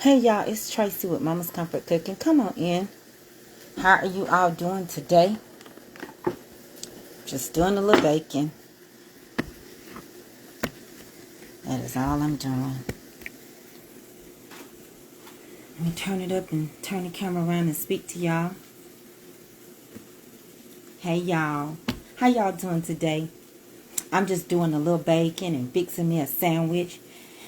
Hey y'all, it's Tracy with Mama's Comfort Cooking. Come on in. How are you all doing today? Just doing a little baking. That is all I'm doing. Let me turn it up and turn the camera around and speak to y'all. Hey y'all. How y'all doing today? I'm just doing a little baking and fixing me a sandwich.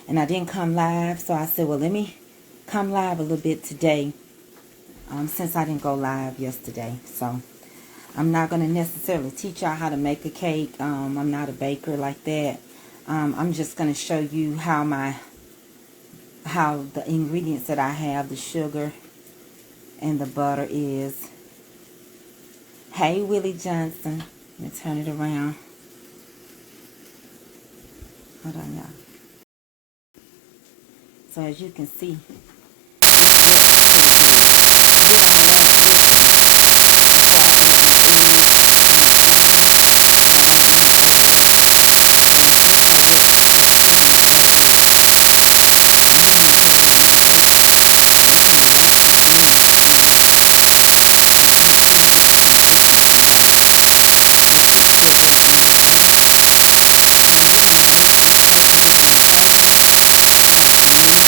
And I didn't come live, so I said, well, let me come live a little bit today. Since I didn't go live yesterday. So I'm not going to necessarily teach y'all how to make a cake. I'm not a baker like that. I'm just going to show you how the ingredients that I have, the sugar and the butter is. Hey, Willie Johnson. Let me turn it around. Hold on, y'all. So as you can see, this milk is pretty good. You don't want it dripping before I add my eggs and my flour. And I want the milk real wet. And it's just so wet to put in my butter with. And then I'm going to put it in my bake. And it's going to last me a minute. Some good cheese and cooking some butter with the sugar and everything. And we're going to bake this cake a little in the oven, like some mini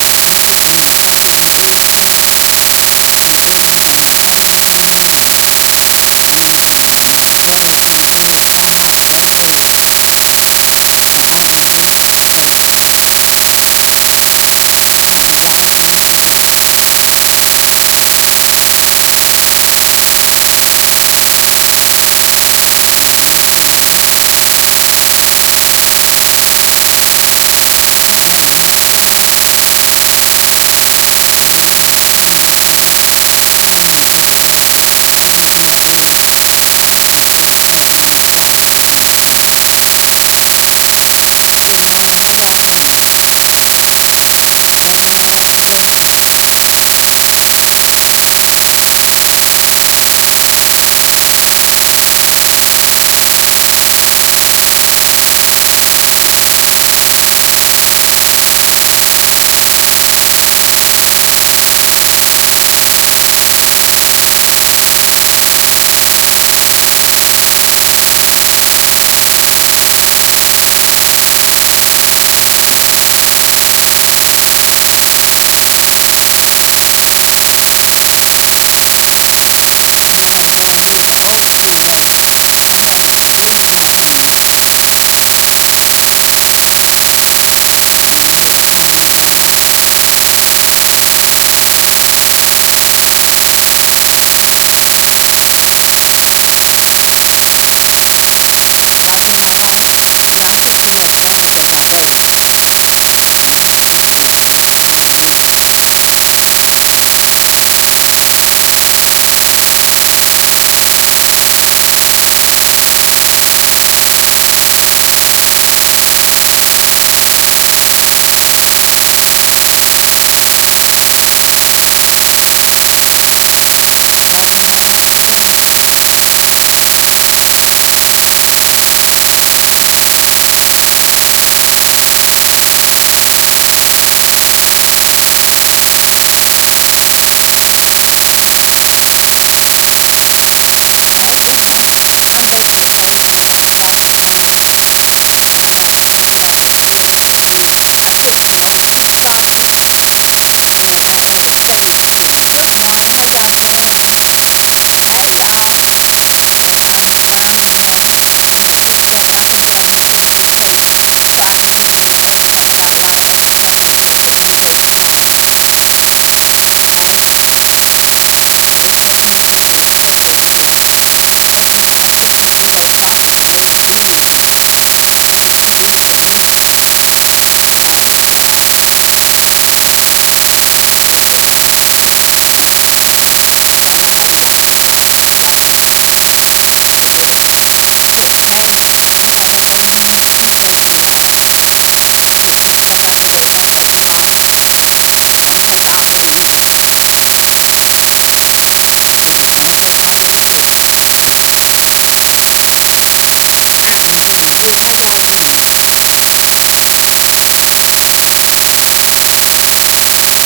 cakes.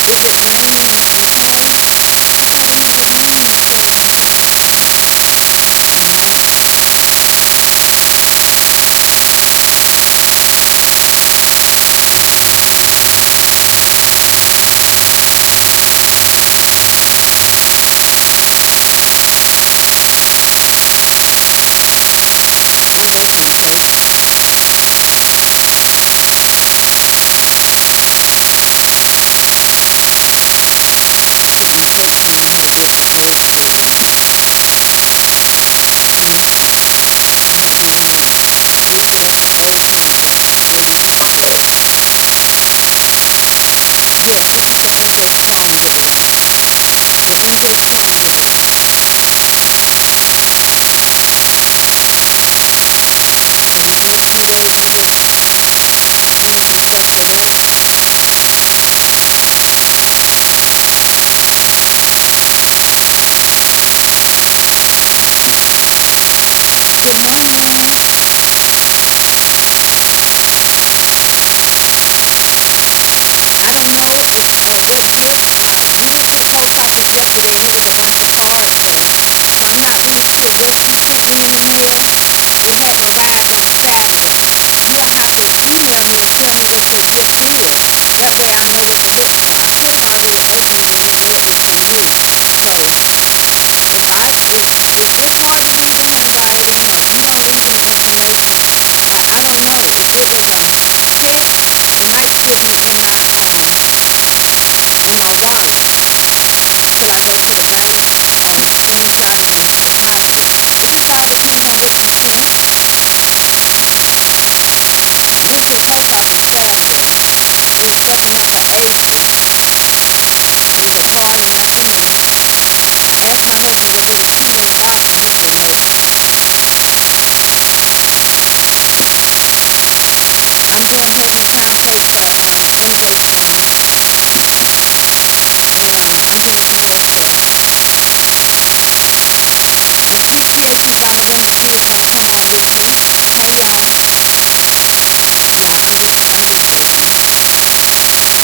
Is it raining and pouring? Okay, we need the rain instead of the hailstorm. You know? I definitely take put my pepper in here just a touch to help me get that oil flavor where we need it at. Yes, this is the index cranberry. The index cranberry. So you just see that, you just gently stir that up. Good morning. I don't know if what gift. We went to the post office yesterday and it was a bunch of cards there. So I'm not really sure what you sent me in the mail. It hadn't arrived on Saturday. You all have to email me and tell me what your gift is. That way I know what to look for. I could have already opened it and didn't know it was from you. So if it's hard to read the handwriting or if you don't leave any information, I don't know. If it was a text, it might still be in my wallet till I go to the bank or screenshot it and deposit it. It just all depends on what you sent. Went to the post office Saturday. It was stuck in there for ages. It was a card and nothing else. I asked my husband, was it a key in the box? And he said no. I'm doing heaven and pound cake for MJ's prom. And I'm gonna be there for appreciation dinner. One of the kids gonna come on with me. Hey y'all. Yeah, I'm just working.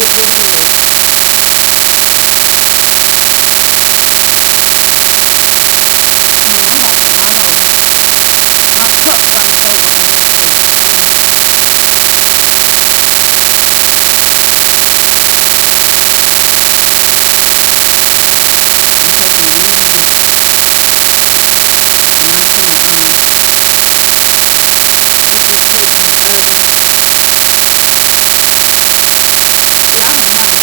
it is. I like tomatoes. My cup's running over on the steak, so I'm putting the onions and I'm finna put this steak in the oven. See, I don't know.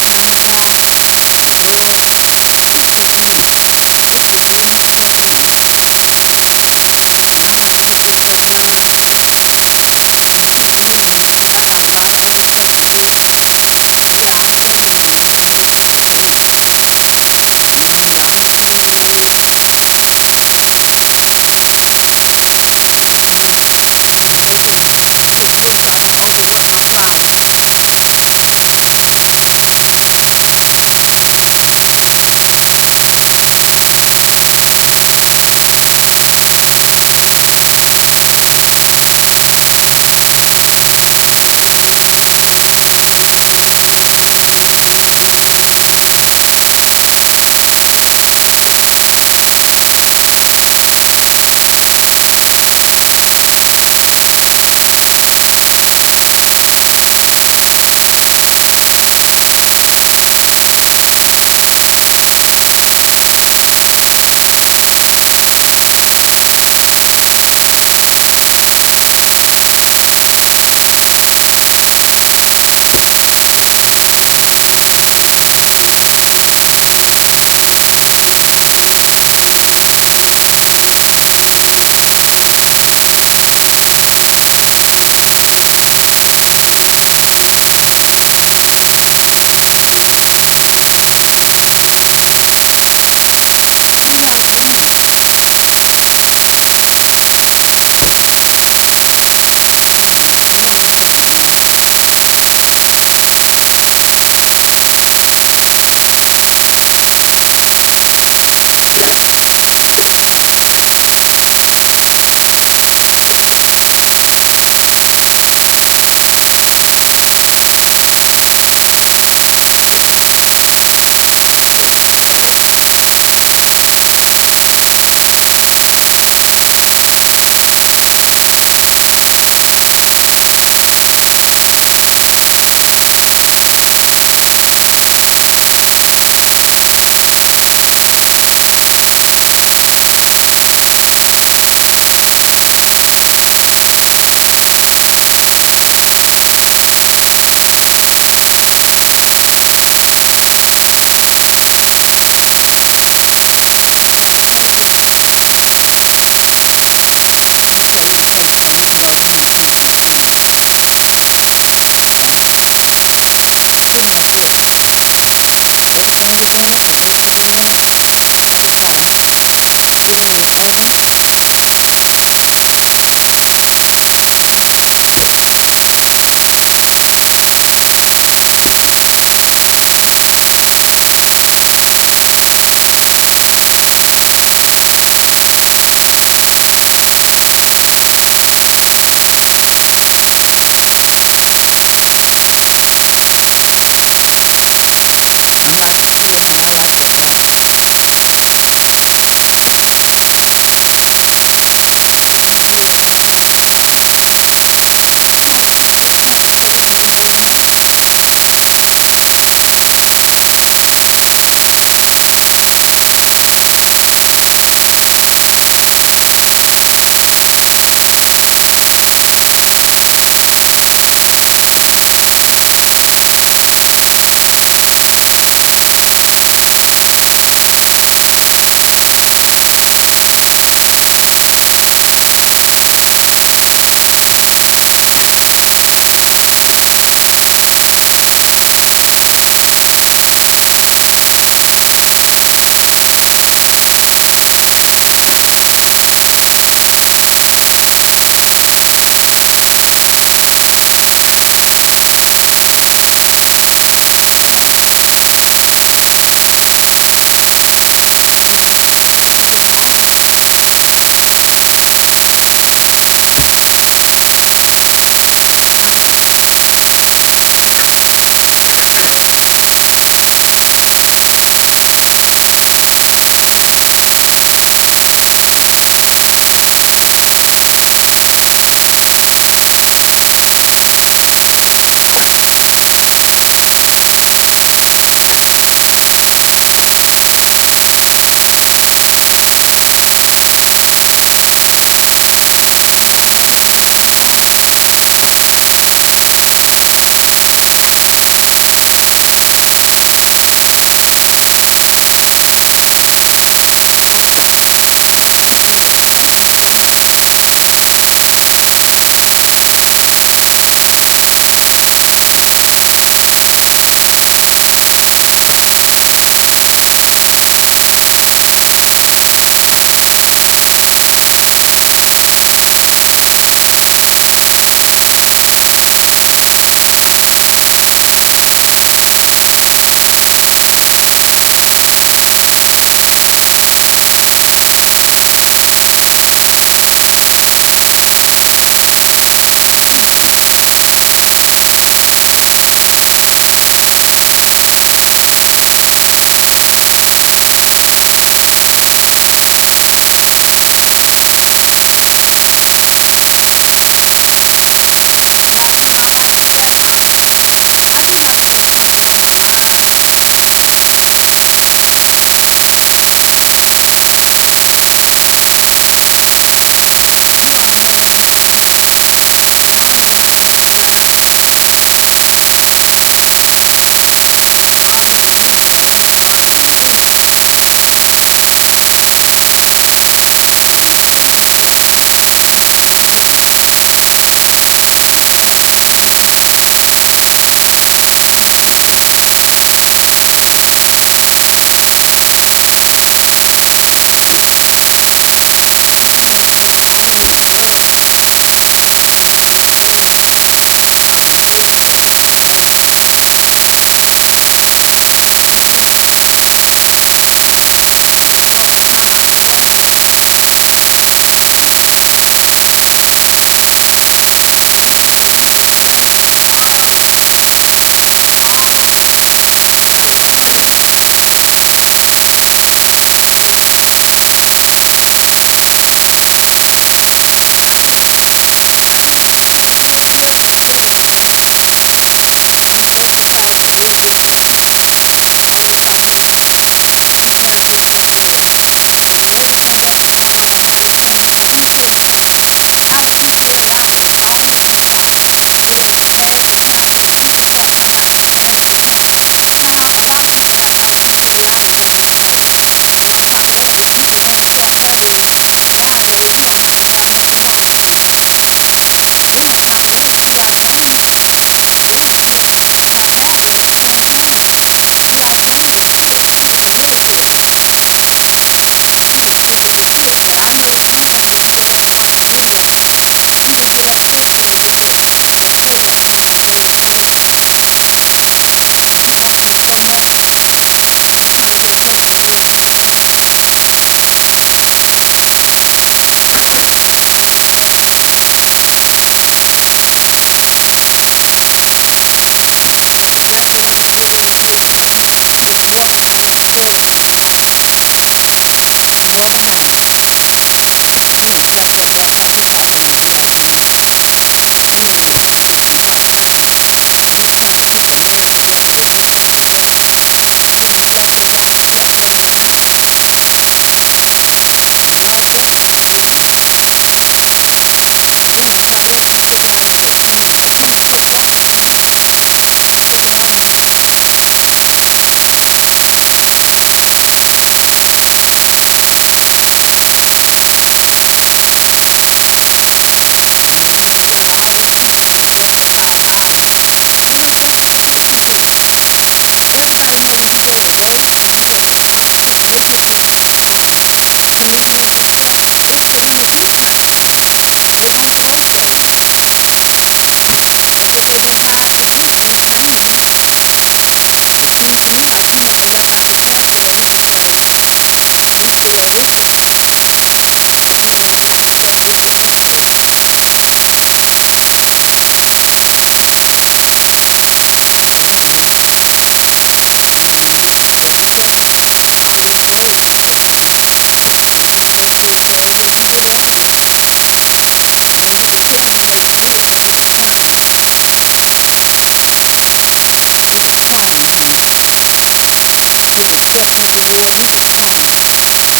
Lord, this is plain.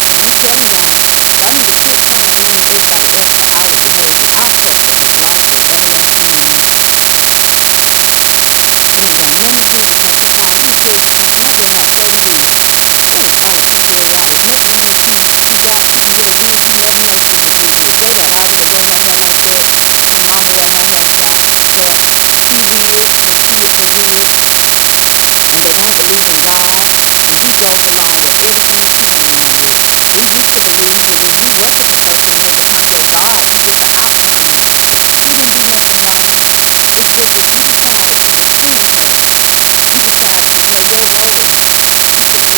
And you tell him now, y'all need to quit saying me and everybody else for our behavior. I'll pay for this right here, everlasting. It ain't got nothing to do with that. That's why he said, son, don't get no craving. That is right. She said right. Make room she got she can get a wig. You never know she gonna get here. They got already wear her hair like that. Her mama had no hairstyle, but she will and kids will do it, and they don't believe in God, and he goes along with everything she going along with. We used to believe that if you worship a person and they become your God, you get the outcome. He didn't do nothing wrong. It's just if you decide to be in sin mode, you decide to wear your robe. He said in sin,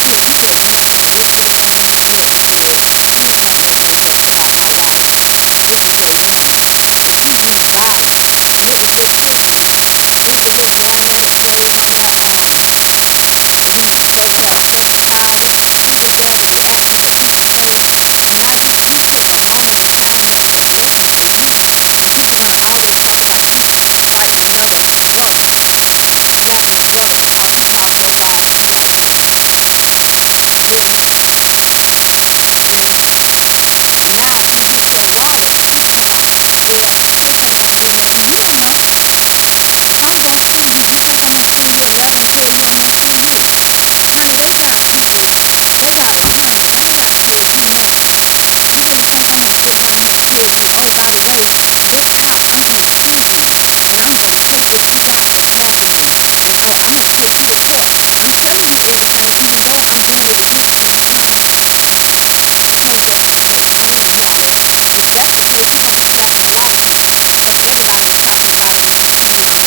he said, it don't even look, it said, please don't let them that try my life. This is your warning. If you use violence, and it was just simply, it was a little grandma that played on that when he used to go to a special party, he was there to react to what people say. And now you took a moment in time that was a blessing for you, and people want to always talk about you fighting another brother, slapping a brother because he talked over some black women. Really, really. And now you with your wallet, you talking about, well, this ain't gonna do nothing. You don't know. Some gonna sue you. You think I'm gonna send you a letter and tell you I'm gonna sue you? Honey, they got people, they got to tell you nothing. You really think I'm gonna sit around here and tell you, oh, by the way, this house, I'm gonna prison and I'm gonna take what you got that's happening. And oh, I'm gonna take you to court. I'm telling you everything, even though I'm doing it against you. No, because your friend, if that's the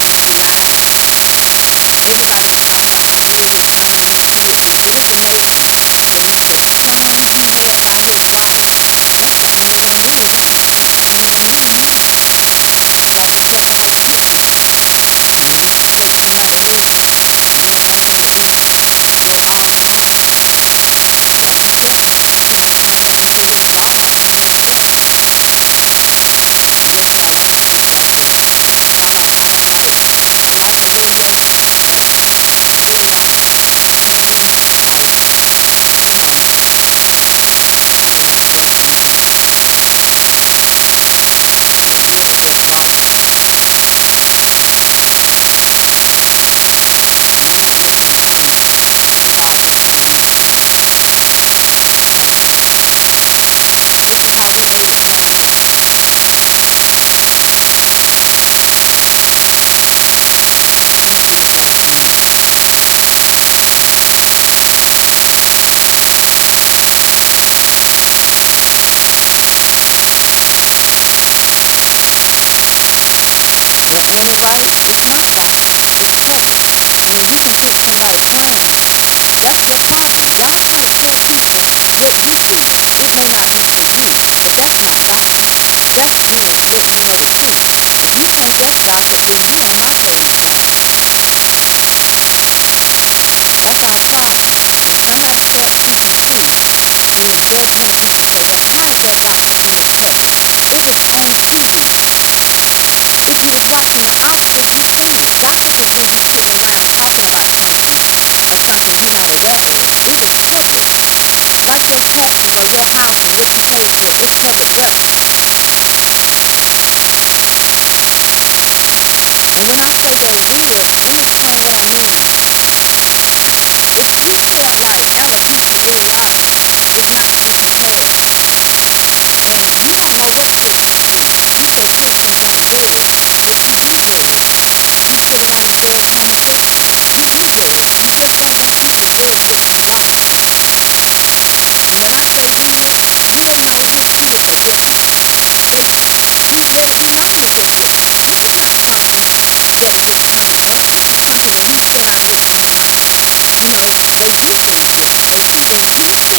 case, you're gonna be slapping a lawsuit. Because everybody was talking about it with them kids on the line. Everybody was talking about how Bill was burning them kids, and euthanasia, the son he had by his wife, that's what made him live on. Gotta be careful how you listen. And when you take somebody living and they don't want them to live all the time, gotta be careful. He gonna turn back into his God if you mess up. Yes, y'all, I'm gonna sleep right there. All right, I like the video, but really help me like, you know, kind of instruct me on your daughter just lost her, and I'm not just in pain. We all just going in pain. Okay, this is how we age growing up. Let me see what y'all saying. Well, ain't it right? It's not right. It's public. And if you can put somebody crying, that's your problem. God can't tell people what you feel. It may not be for you, but that's not gossip. That's letting you know the truth. If you think that's gossip, then you on my page, God. That's our problem. When somebody starts speaking truth, then judgmental people say, well, how is that gossip being public? It was on TV. If you was watching the Oscars, you seen it. Gossip is when you sitting around talking about something or something you're not aware of. It was public. Like your taxes or your house and what you paid for, it's public record. And when I say they live, let me explain what I mean. If you felt like alopecia areata is not to be compared, and you don't know what test you see, you say Christians ain't judge, but you do judge. You sit around and judge homosexuals. You do judge. You just don't want people to judge what you like. And when I say weird, you didn't know his kids are different. They he known that they're different. This is not something that just coming up. This is something that he set out his son. They do things different. They see they hear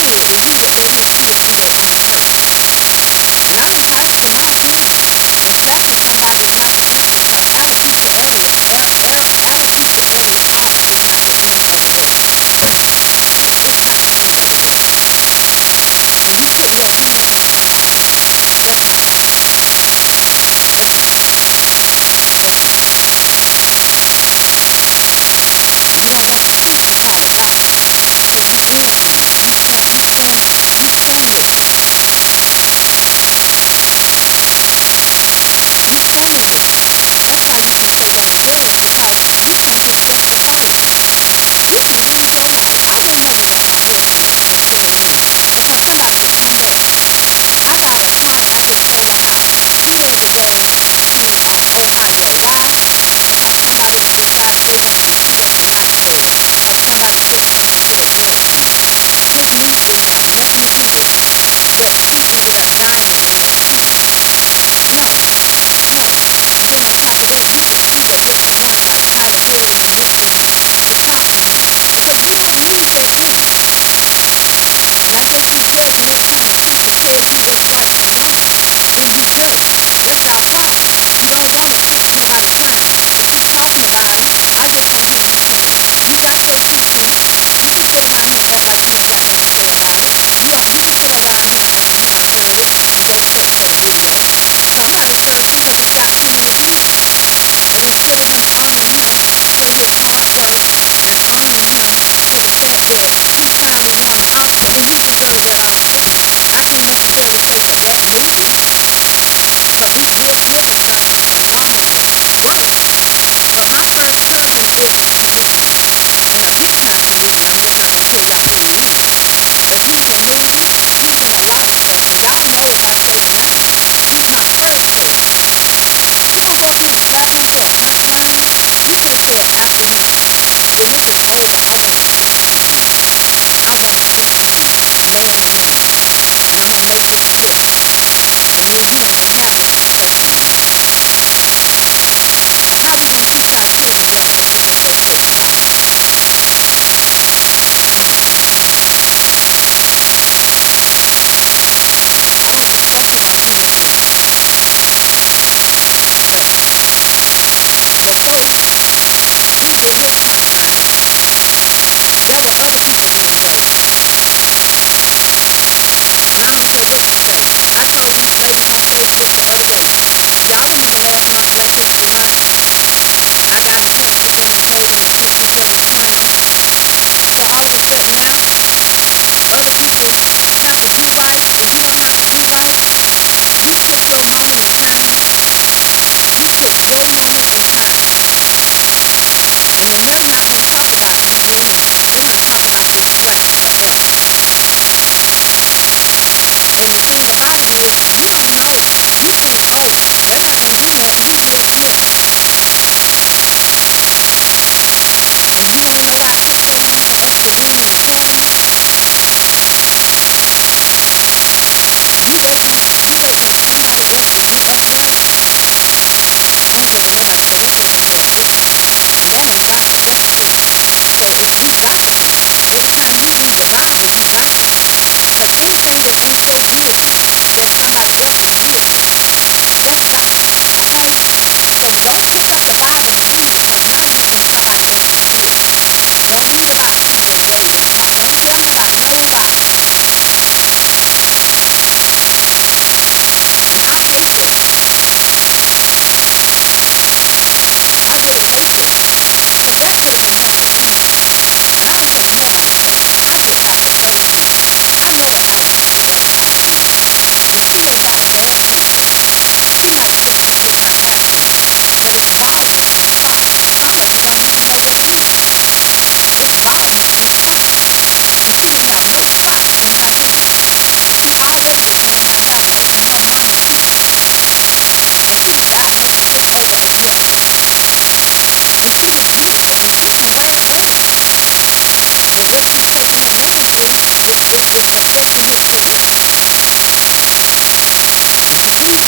it's affecting his career.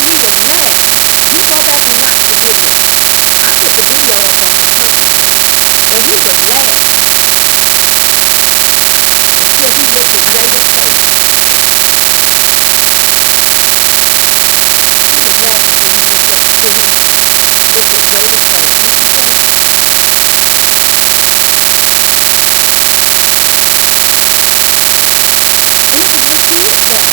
He was mad. You go back and watch the video. I put the video up on purpose, but he was mad. Until he making blatant statements. He was mad until he make that till he make his blatant statement. What you say? He didn't refute that.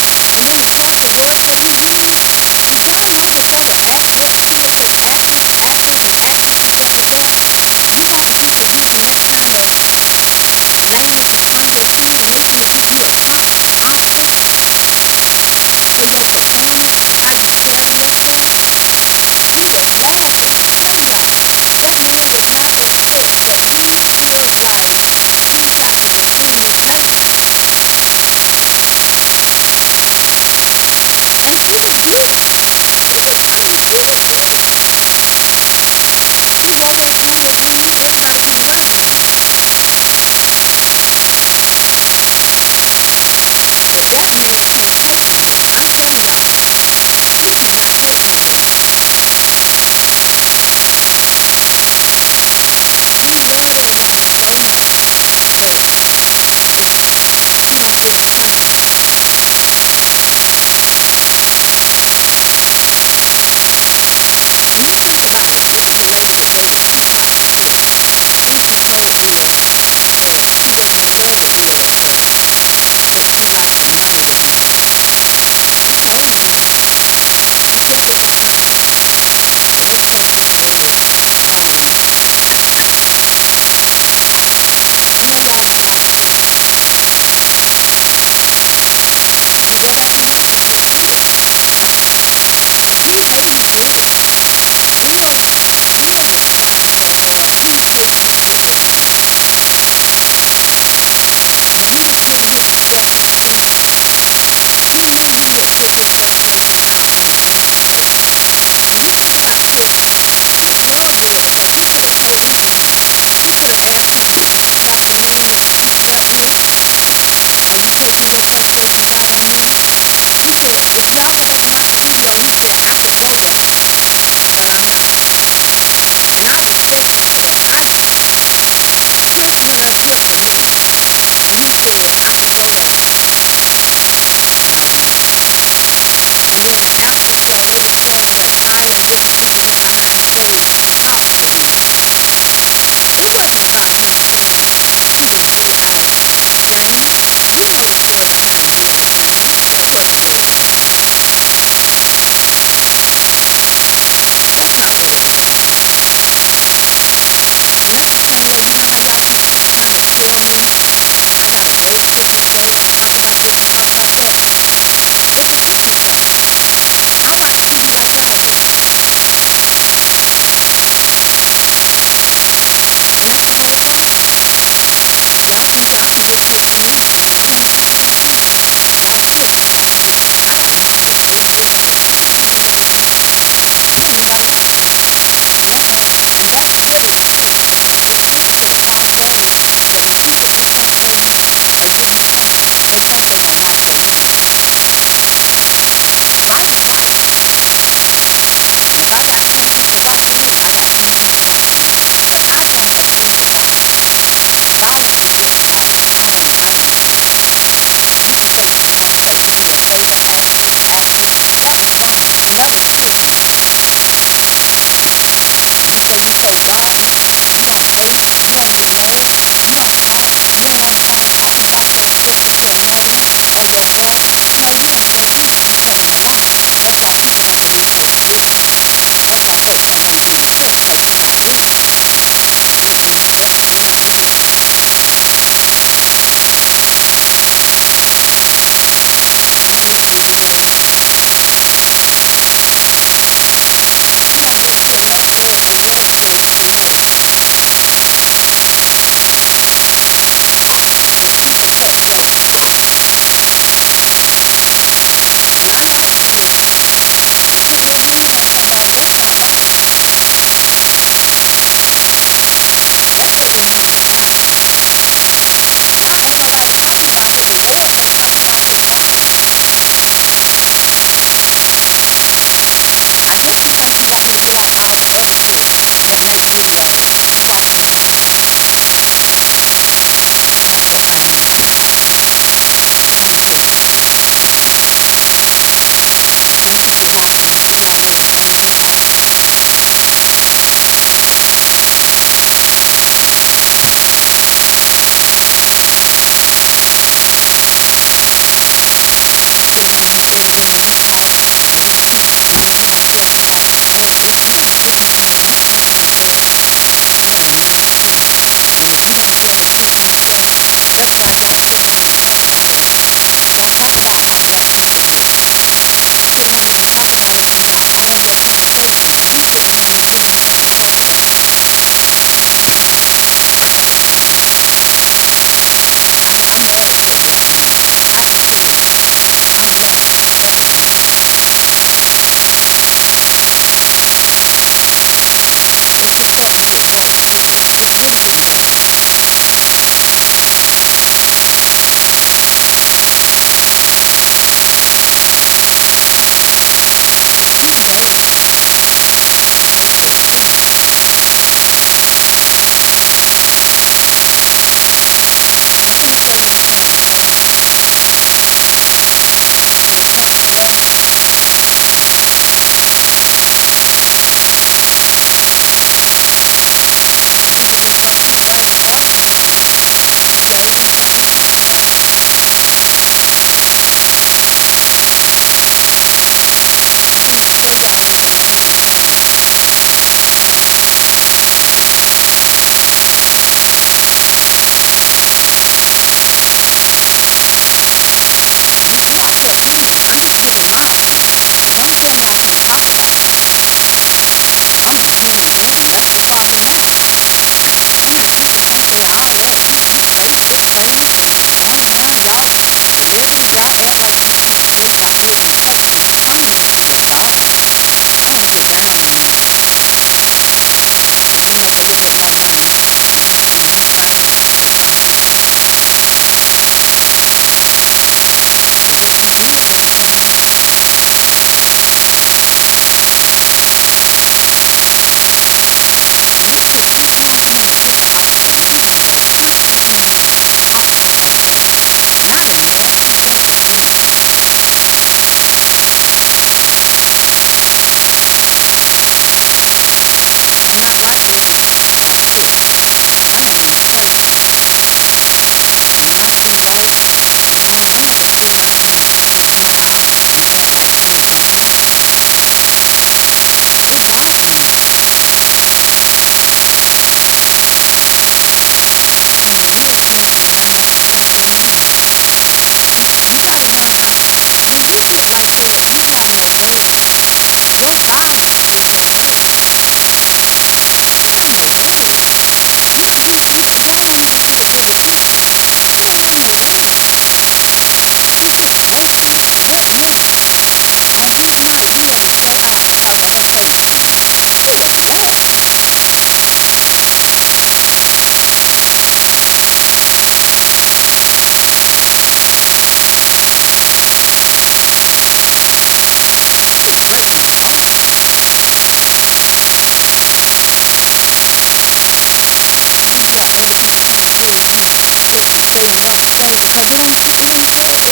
Cause it ain't for always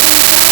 being kind. Baby, you just want me to bake the cake. You just want me to give you a recipe. You want me to, you want to get me made a great ass. You just ready for me to eat cake. You ready just for me to eat cake. You ain't telling me. Tell me how. I'm setting my own cooking schedule. You gonna eat cake and ain't gonna never leave. My son gonna do it. Let me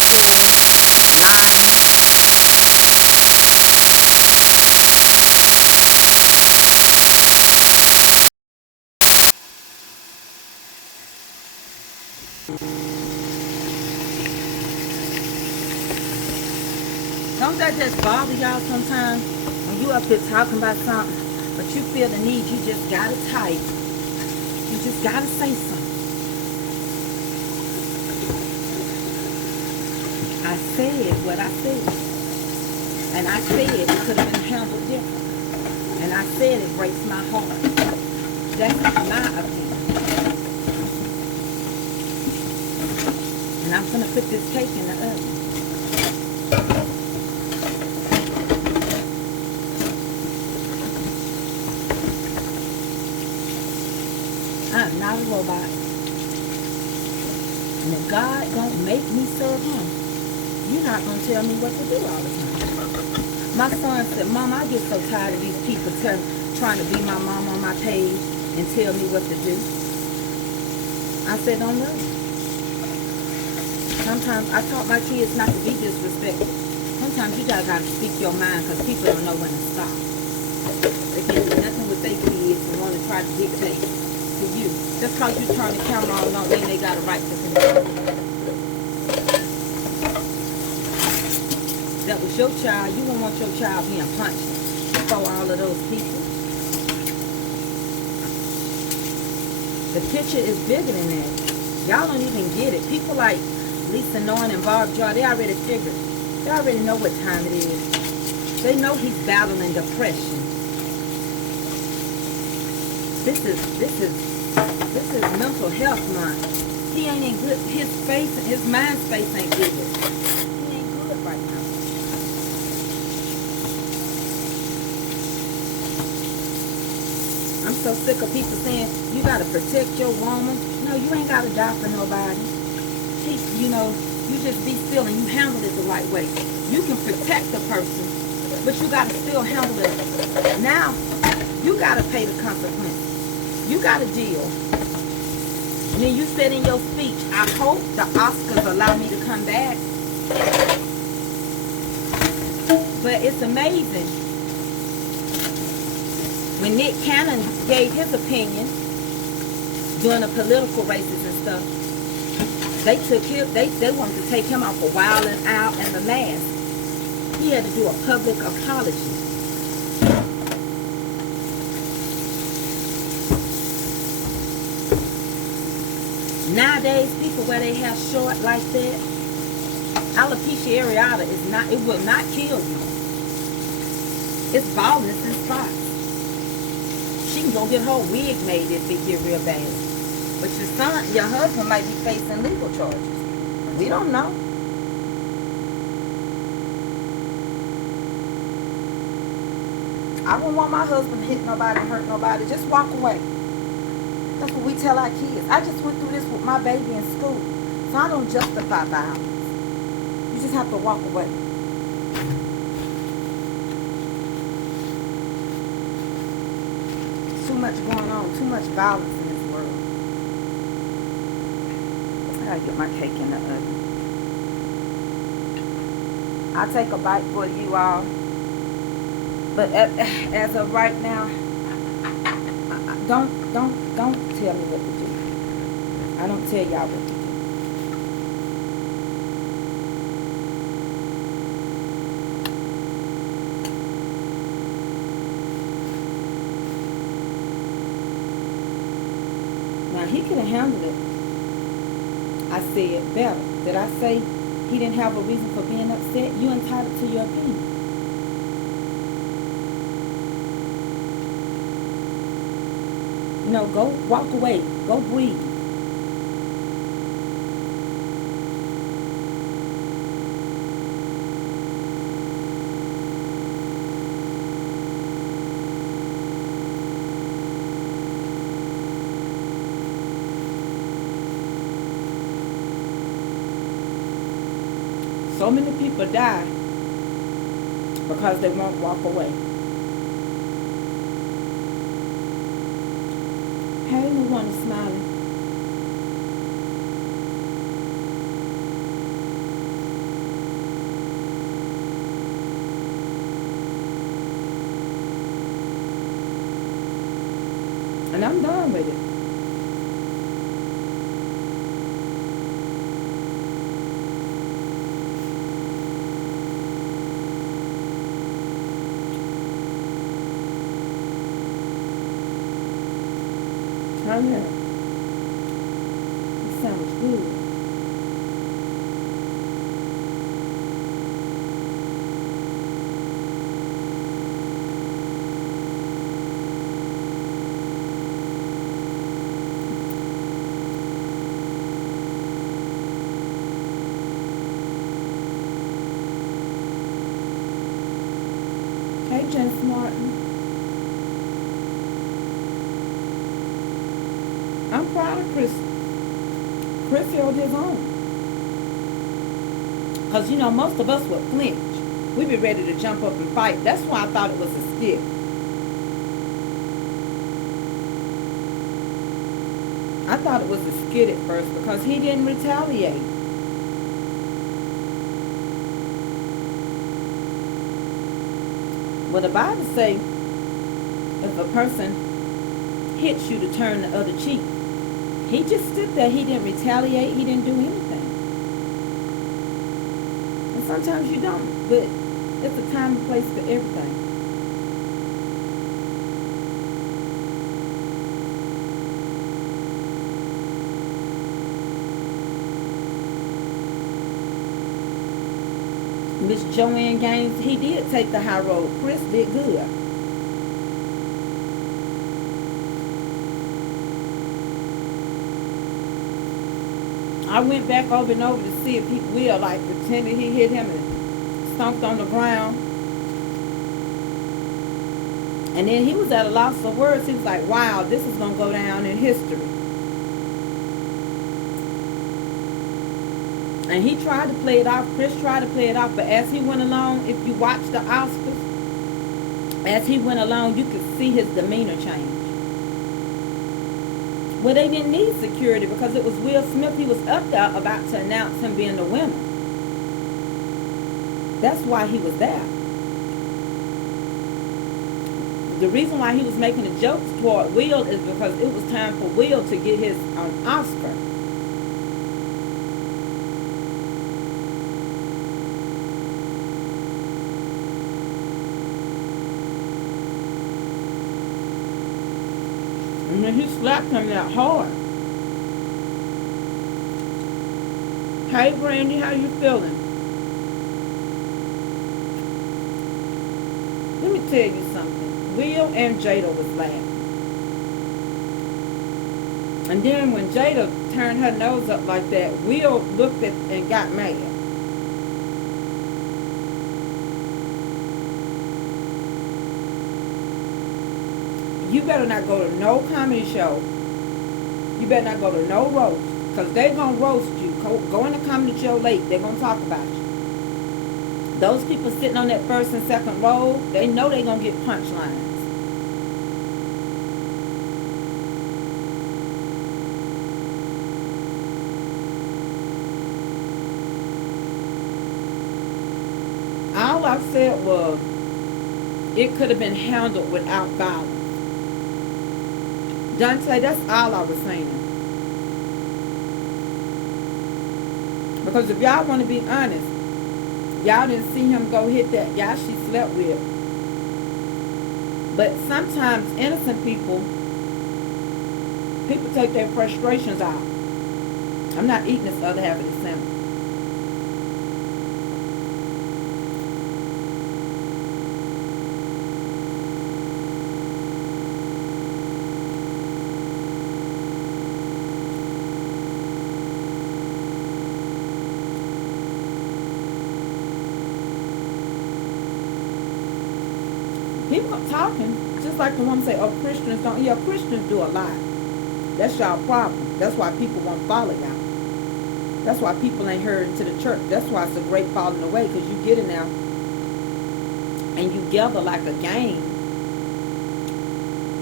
see. I don't know. I had it. Fast forward to 14, 15, turn to 2024, 9. Don't that just bother y'all sometimes? When you up here talking about something, but you feel the need, you just gotta type. You just gotta say something. I said what I said. And I said it could have been handled different. And I said it breaks my heart. That's my opinion. And I'm gonna put this cake in the oven. I'm not a robot. And if God don't make me serve him, you're not going to tell me what to do all the time. My son said, Mom, I get so tired of these people trying to be my mom on my page and tell me what to do. I said, don't know. Sometimes I taught my kids not to be disrespectful. Sometimes you got to speak your mind because people don't know when to stop. They can't do nothing with their kids and want to try to dictate to you. Just because you turn the camera on don't mean they got a right to control. That was your child. You wouldn't want your child being punched before all of those people. The picture is bigger than that. Y'all don't even get it. People like Lisa Norton and Barb Jar, they already figured. They already know what time it is. They know he's battling depression. This is mental health month. He ain't in good. His mind space ain't good. He ain't good right now. I'm so sick of people saying you gotta protect your woman. No, you ain't gotta die for nobody. You just be still and you handle it the right way. You can protect the person, but you gotta still handle it. Now, you gotta pay the consequences. You got a deal. And then you said in your speech, I hope the Oscars allow me to come back. But it's amazing. When Nick Cannon gave his opinion during the political races and stuff, they took him, they wanted to take him off for Wilding Out and The Mask. He had to do a public apology. Nowadays, people where they have short like that, alopecia areata it will not kill you. It's baldness in spots. She can go get her wig made if it get real bad. But your husband might be facing legal charges. We don't know. I wouldn't want my husband to hit nobody and hurt nobody. Just walk away. That's what we tell our kids. I just went through this with my baby in school. So I don't justify violence. You just have to walk away. Too much going on, too much violence in this world. I gotta get my cake in the oven. I'll take a bite for you all. But as of right now, don't tell me what to do. I don't tell y'all what to do. Now he could have handled it. I said better. Did I say he didn't have a reason for being upset? You entitled to your opinion. No, go walk away. Go breathe. So many people die because they won't walk away. Hey, no one is smiling. And I'm done with it. Turn here. This sandwich good. Hey, James Martin. I'm proud of Chris. Chris held his own. Because, you know, most of us would flinch. We'd be ready to jump up and fight. That's why I thought it was a skit. I thought it was a skit at first because he didn't retaliate. Well, the Bible say if a person hits you to turn the other cheek. He just stood there. He didn't retaliate. He didn't do anything. And sometimes you don't. But it's a time and place for everything. Miss Joanne Gaines, he did take the high road. Chris did good. I went back over and over to see if he will, like pretended he hit him and stomped on the ground. And then he was at a loss for words. He was like, wow, this is going to go down in history. And he tried to play it off. Chris tried to play it off. But as he went along, if you watch the Oscars, as he went along, you could see his demeanor change. Well, they didn't need security because it was Will Smith. He was up there about to announce him being the winner. That's why he was there. The reason why he was making the jokes toward Will is because it was time for Will to get his Oscar. And then he slapped him that hard. Hey, Brandy, how you feeling? Let me tell you something. Will and Jada was laughing. And then when Jada turned her nose up like that, Will looked at and got mad. You better not go to no comedy show. You better not go to no roast. Because they're going to roast you. Go in a comedy show late. They're going to talk about you. Those people sitting on that first and second row, they know they're going to get punchlines. All I said was it could have been handled without violence. Dante, that's all I was saying. Because if y'all want to be honest, y'all didn't see him go hit that guy she slept with. But sometimes innocent people take their frustrations out. I'm not eating this other half of the sandwich. People are talking, just like the woman say, oh, Christians don't. Yeah, Christians do a lot. That's y'all problem. That's why people won't follow y'all. That's why people ain't heard into the church. That's why it's a great falling away, because you get in there and you gather like a gang.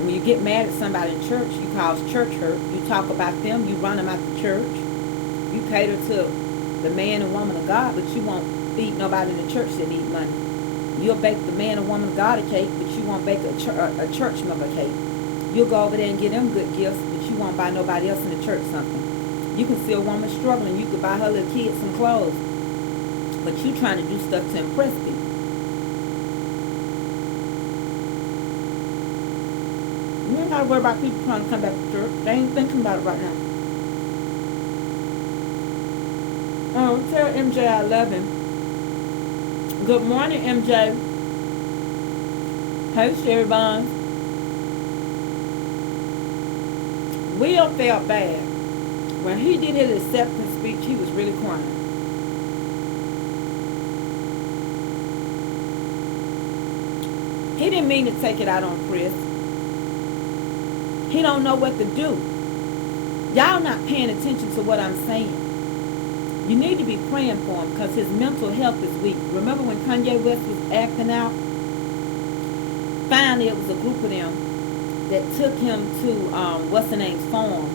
When you get mad at somebody in church, you cause church hurt. You talk about them, you run them out the church. You cater to the man and woman of God, but you won't feed nobody in the church that need money. You'll bake the man and woman of God a cake, but you won't bake a church member cake. You'll go over there and get them good gifts, but you won't buy nobody else in the church something. You can see a woman struggling. You could buy her little kids some clothes, but you trying to do stuff to impress people. You ain't got to worry about people trying to come back to church. They ain't thinking about it right now. Oh, tell MJ I love him. Good morning, MJ. Hey, Sherry Bonds. Will felt bad. When he did his acceptance speech, he was really crying. He didn't mean to take it out on Chris. He don't know what to do. Y'all not paying attention to what I'm saying. You need to be praying for him because his mental health is weak. Remember when Kanye West was acting out? Finally, it was a group of them that took him to, what's the name's farm,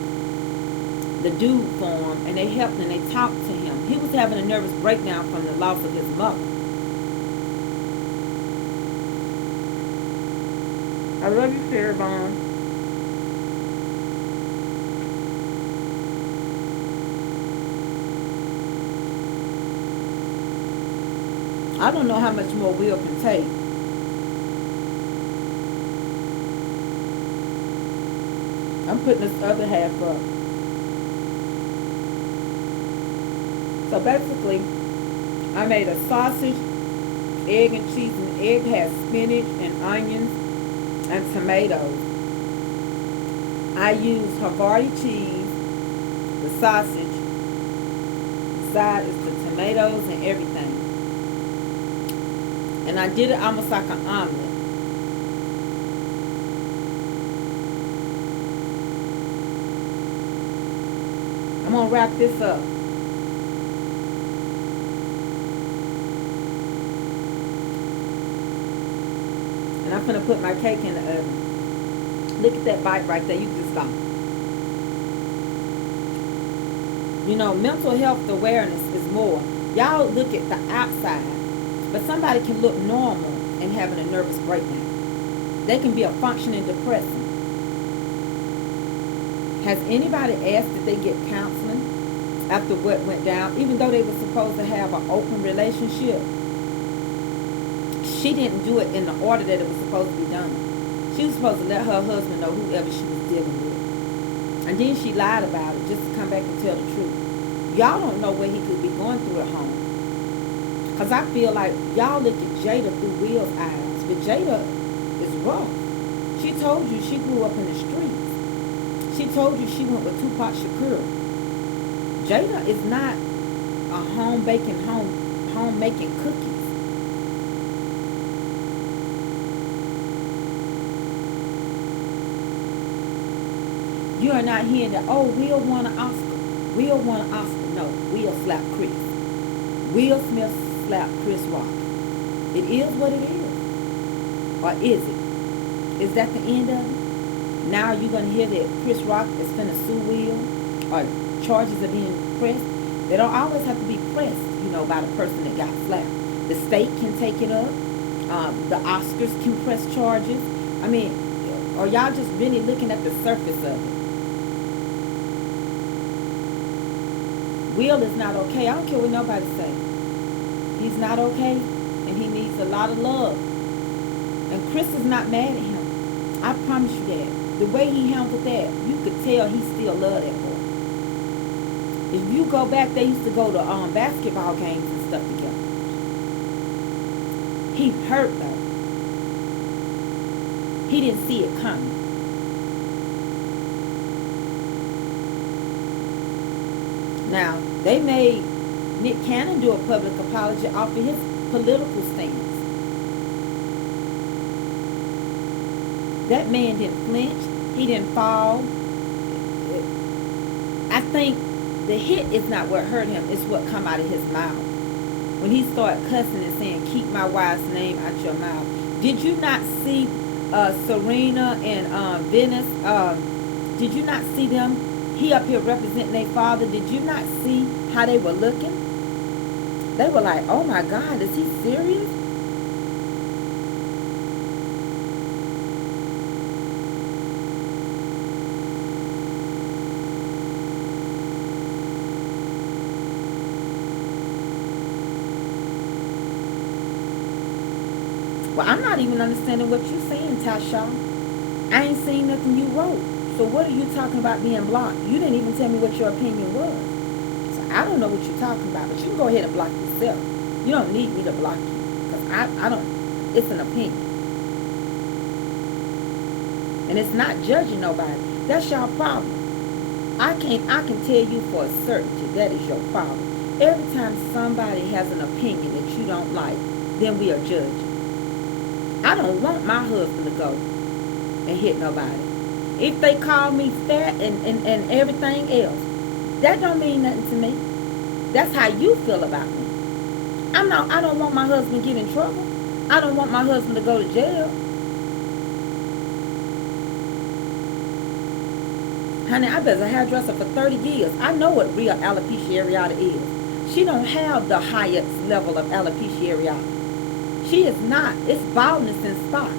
the dude farm, and they helped and they talked to him. He was having a nervous breakdown from the loss of his mother. I love you, Sarah Bond. I don't know how much more Will can take. I'm putting this other half up. So basically, I made a sausage, egg and cheese, and the egg has spinach and onions and tomatoes. I used Havarti cheese, the sausage, the side is the tomatoes and everything. And I did it almost like an omelet. I'm going to wrap this up. And I'm going to put my cake in the oven. Look at that bite right there. You just go. You know, mental health awareness is more. Y'all look at the outside. But somebody can look normal and having a nervous breakdown. They can be a functioning depression. Has anybody asked that they get counseling after what went down? Even though they were supposed to have an open relationship, she didn't do it in the order that it was supposed to be done. She was supposed to let her husband know whoever she was dealing with. And then she lied about it just to come back and tell the truth. Y'all don't know what he could be going through at home. Because I feel like y'all look at Jada through Will's eyes. But Jada is rough. She told you she grew up in the streets. She told you she went with Tupac Shakur. Jada is not a home-making cookies. You are not hearing that, oh, Will won an Oscar. Will won an Oscar. No, Will slapped Chris. Will Smith slapped Chris Rock. It is what it is. Or is it? Is that the end of it? Now you're going to hear that Chris Rock is finna sue Will, or charges are being pressed. They don't always have to be pressed, by the person that got slapped. The state can take it up. The Oscars can press charges. I mean, are y'all just really looking at the surface of it? Will is not okay. I don't care what nobody say. He's not okay, and he needs a lot of love. And Chris is not mad at him. I promise you that. The way he handled that, you could tell he still loved that boy. If you go back, they used to go to basketball games and stuff together. He hurt though. He didn't see it coming. Now, they made Nick Cannon do a public apology off of his political stance. That man didn't flinch. He didn't fall. I think the hit is not what hurt him. It's what come out of his mouth. When he started cussing and saying, keep my wife's name out your mouth. Did you not see Serena and Venus? Did you not see them? He up here representing their father. Did you not see how they were looking? They were like, oh my God, is he serious? Well, I'm not even understanding what you're saying, Tasha. I ain't seen nothing you wrote. So what are you talking about being blocked? You didn't even tell me what your opinion was. So I don't know what you're talking about. But you can go ahead and block yourself. You don't need me to block you. Because I don't, it's an opinion. And it's not judging nobody. That's your problem. I can tell you for a certainty that is your problem. Every time somebody has an opinion that you don't like, then we are judging. I don't want my husband to go and hit nobody. If they call me fat and everything else, that don't mean nothing to me. That's how you feel about me. I don't want my husband to get in trouble. I don't want my husband to go to jail. Honey, I was a hairdresser for 30 years. I know what real alopecia areata is. She don't have the highest level of alopecia areata. She is not. It's baldness and spots.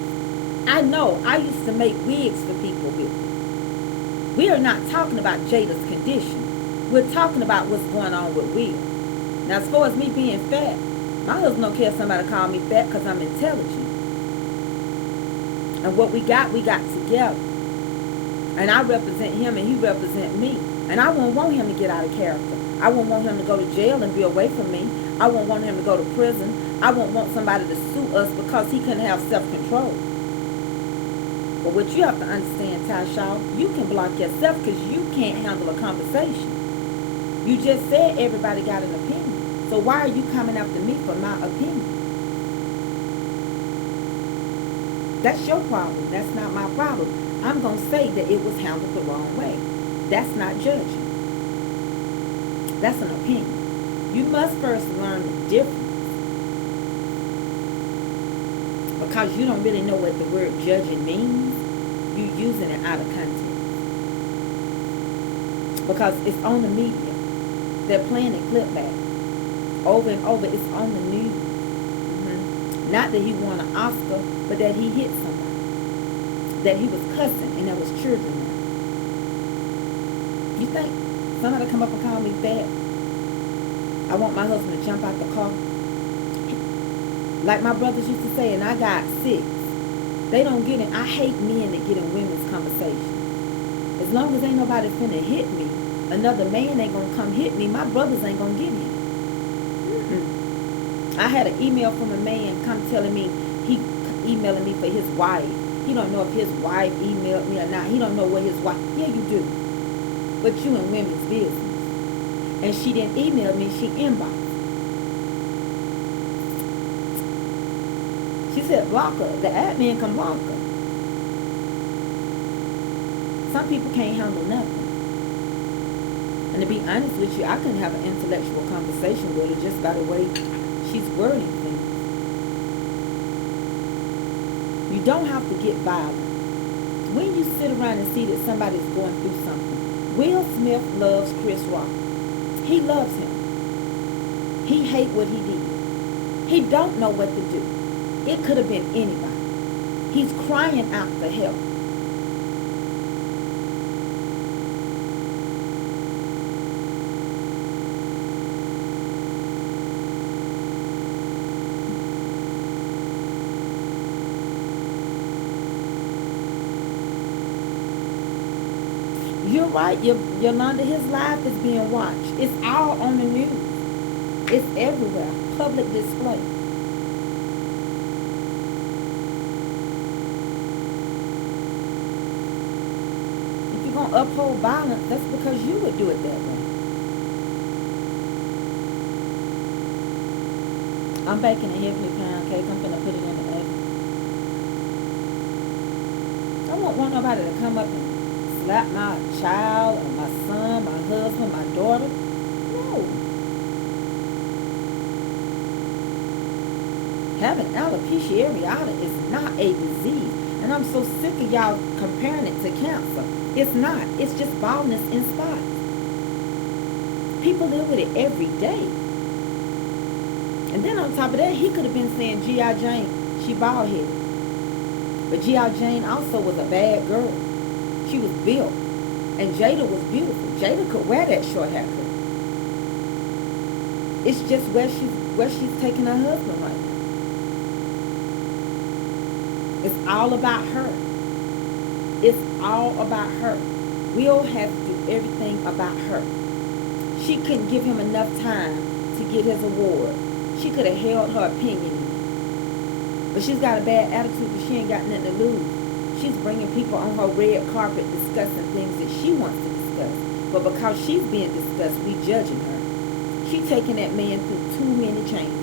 I know. I used to make wigs for people with me. We are not talking about Jada's condition. We're talking about what's going on with Will. Now, as far as me being fat, my husband don't care if somebody call me fat because I'm intelligent. And what we got together. And I represent him and he represent me. And I won't want him to get out of character. I won't want him to go to jail and be away from me. I won't want him to go to prison. I won't want somebody to sue us because he couldn't have self-control. But what you have to understand, Tasha, you can block yourself because you can't handle a conversation. You just said everybody got an opinion. So why are you coming after me for my opinion? That's your problem. That's not my problem. I'm going to say that it was handled the wrong way. That's not judging. That's an opinion. You must first learn the difference. Because you don't really know what the word judging means, you're using it out of context. Because it's on the media. They're playing the clip back. Over and over, it's on the news. Not that he won an Oscar, but that he hit somebody. That he was cussing and there was children there. You think somebody come up and call me fat? I want my husband to jump out the car. Like my brothers used to say, and I got 6. They don't get in. I hate men that get in women's conversation. As long as ain't nobody finna hit me, another man ain't gonna come hit me, my brothers ain't gonna get in. I had an email from a man come telling me he emailing me for his wife. He don't know if his wife emailed me or not. He don't know what his wife. Yeah, you do. But you in women's business. And she didn't email me. She inboxed. She said block her. The admin can block her. Some people can't handle nothing. And to be honest with you, I couldn't have an intellectual conversation with her just by the way she's wording things. You don't have to get violent. When you sit around and see that somebody's going through something, Will Smith loves Chris Rock. He loves him. He hate what he did. He don't know what to do. It could have been anybody. He's crying out for help. You're right, Yolanda. His life is being watched. It's all on the news. It's everywhere. Public display. If you're gonna uphold violence, that's because you would do it that way. I'm baking a heavenly pound cake. I'm gonna put it in the oven. I won't want nobody to come up and slap my child or my son, my husband, my daughter. No. Having alopecia areata is not a disease. And I'm so sick of y'all comparing it to cancer. It's not. It's just baldness in spots. People live with it every day. And then on top of that, he could have been saying G.I. Jane, she bald headed. But G.I. Jane also was a bad girl. She was built. And Jada was beautiful. Jada could wear that short haircut. It's just where she's taking her husband right now. It's all about her. It's all about her. Will has to do everything about her. She couldn't give him enough time to get his award. She could have held her opinion in. But she's got a bad attitude because she ain't got nothing to lose. She's bringing people on her red carpet discussing things that she wants to discuss. But because she's being discussed, we judging her. She's taking that man through too many changes.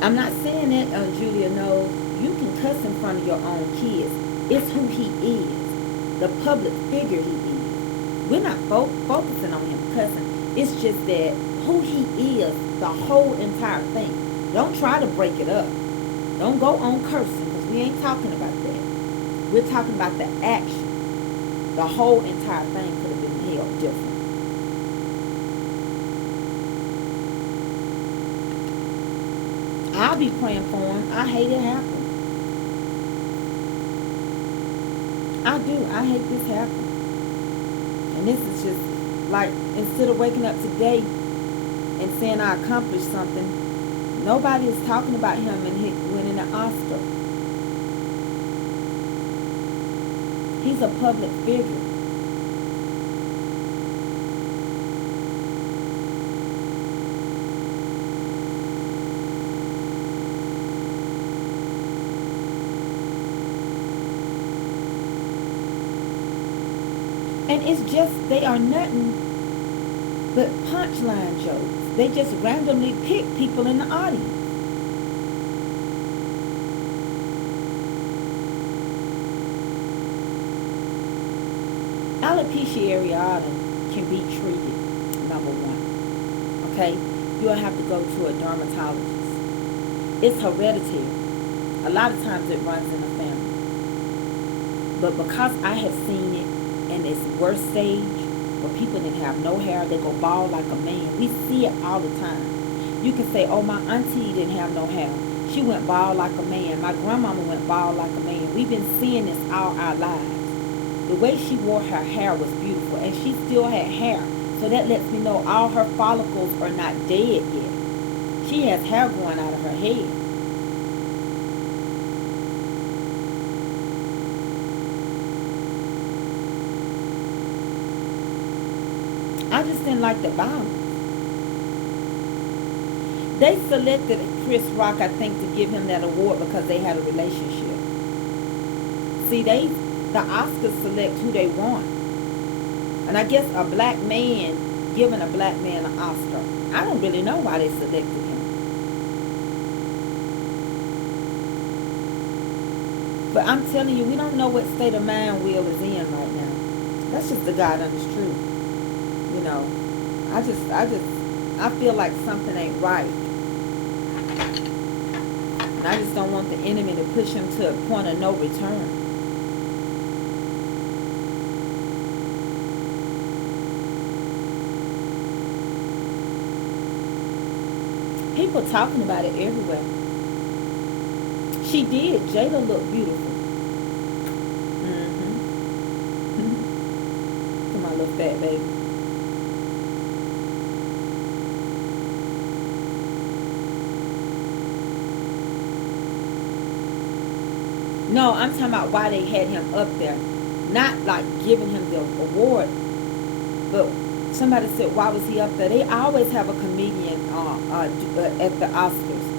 I'm not saying that Julia knows. You can cuss in front of your own kids. It's who he is. The public figure he is. We're not focusing on him cussing. It's just that who he is, the whole entire thing. Don't try to break it up. Don't go on cursing because we ain't talking about that. We're talking about the action. The whole entire thing could have been held different. I'll be praying for him. I hate it happen. I do. I hate this happening. And this is just like, instead of waking up today and saying I accomplished something, nobody is talking about him and winning an Oscar. He's a public figure. And it's just, they are nothing but punchline jokes. They just randomly pick people in the audience. Alopecia areata can be treated, number one. Okay? You'll have to go to a dermatologist. It's hereditary. A lot of times it runs in the family. But because I have seen it in its worst stage, where people didn't have no hair, they go bald like a man. We see it all the time. You can say, oh, my auntie didn't have no hair. She went bald like a man. My grandmama went bald like a man. We've been seeing this all our lives. The way she wore her hair was beautiful, and she still had hair. So that lets me know all her follicles are not dead yet. She has hair growing out of her head. I just didn't like the violence. They selected Chris Rock, I think, to give him that award because they had a relationship. See, the Oscars select who they want. And I guess a black man giving a black man an Oscar. I don't really know why they selected him. But I'm telling you, we don't know what state of mind Will is in right now. That's just the God honest truth. You know, I just I feel like something ain't right. And I just don't want the enemy to push him to a point of no return. People talking about it everywhere. She did. Jada looked beautiful. Mm-hmm. To my little fat baby. No, I'm talking about why they had him up there. Not like giving him the award, but somebody said, why was he up there? They always have a comedian at the Oscars.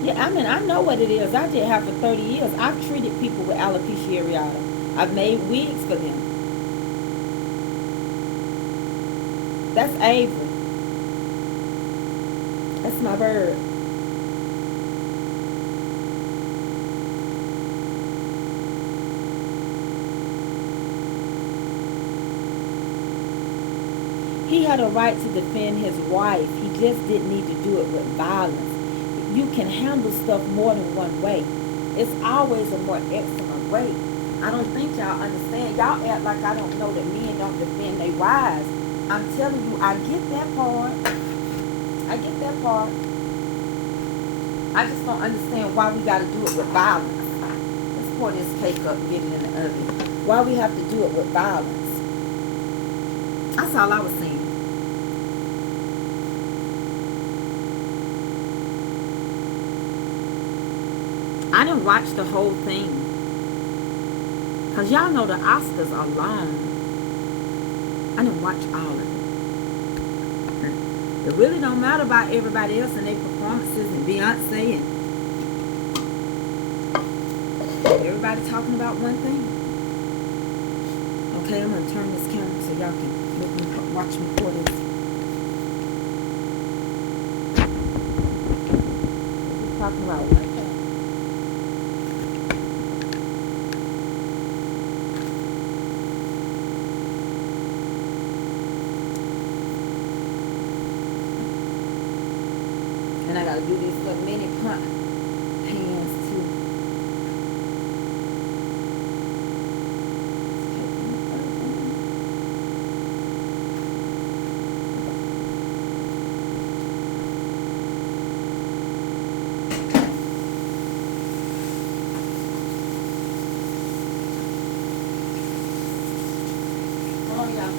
Yeah, I mean, I know what it is. I did have for 30 years. I've treated people with alopecia areata. I've made wigs for them. That's Avery. That's my bird. He had a right to defend his wife. He just didn't need to do it with violence. You can handle stuff more than one way. It's always a more excellent way. I don't think y'all understand. Y'all act like I don't know that men don't defend their wives. I'm telling you, I get that part. I get that part. I just don't understand why we got to do it with violence. Let's pour this cake up and get it in the oven. Why we have to do it with violence. That's all I was saying. I didn't watch the whole thing. Because y'all know the Oscars are long. I didn't watch all of it. It really don't matter about everybody else and their performances and Beyonce and everybody talking about one thing. Okay, I'm going to turn this camera so y'all can watch me pour this. We're talking about one thing. And I gotta do these little mini pans too. Hold on, y'all.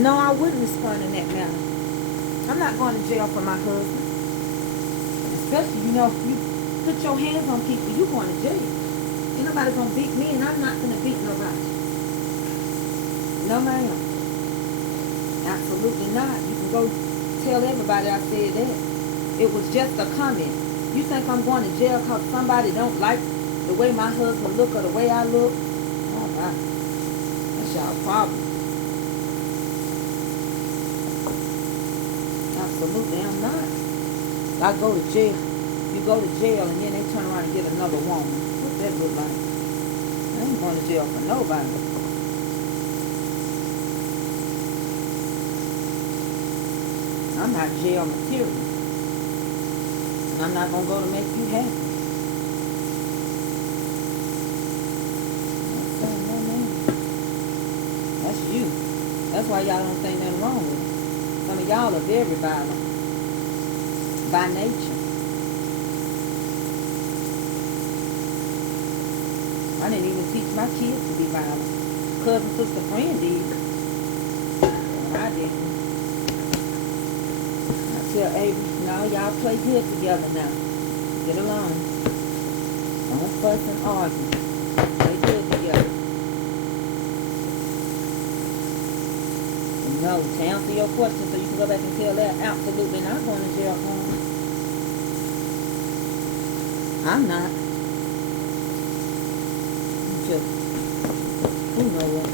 No, I wouldn't respond in that manner. I'm not going to jail for my husband. Especially, you know, if you put your hands on people, you going to jail. Ain't nobody going to beat me, and I'm not going to beat nobody. No, ma'am. Absolutely not. You can go tell everybody I said that. It was just a comment. You think I'm going to jail because somebody don't like the way my husband look or the way I look? Oh, my. That's y'all problem. Absolutely, I'm not. I go to jail. You go to jail and then they turn around and get another woman. What that look like? I ain't going to jail for nobody. I'm not jail material. And I'm not going to go to make you happy. No, man. That's you. That's why y'all don't think nothing wrong with it. Some of y'all are very violent. By nature. I didn't even teach my kids to be violent. Cousin, sister, friend did. I didn't. tell Avery, no, y'all play good together now. Get along. Don't fuss and argue. Play good together. No, to answer your question, so you can go back and tell that, absolutely not going to jail for him. I'm not. Just, who knows what?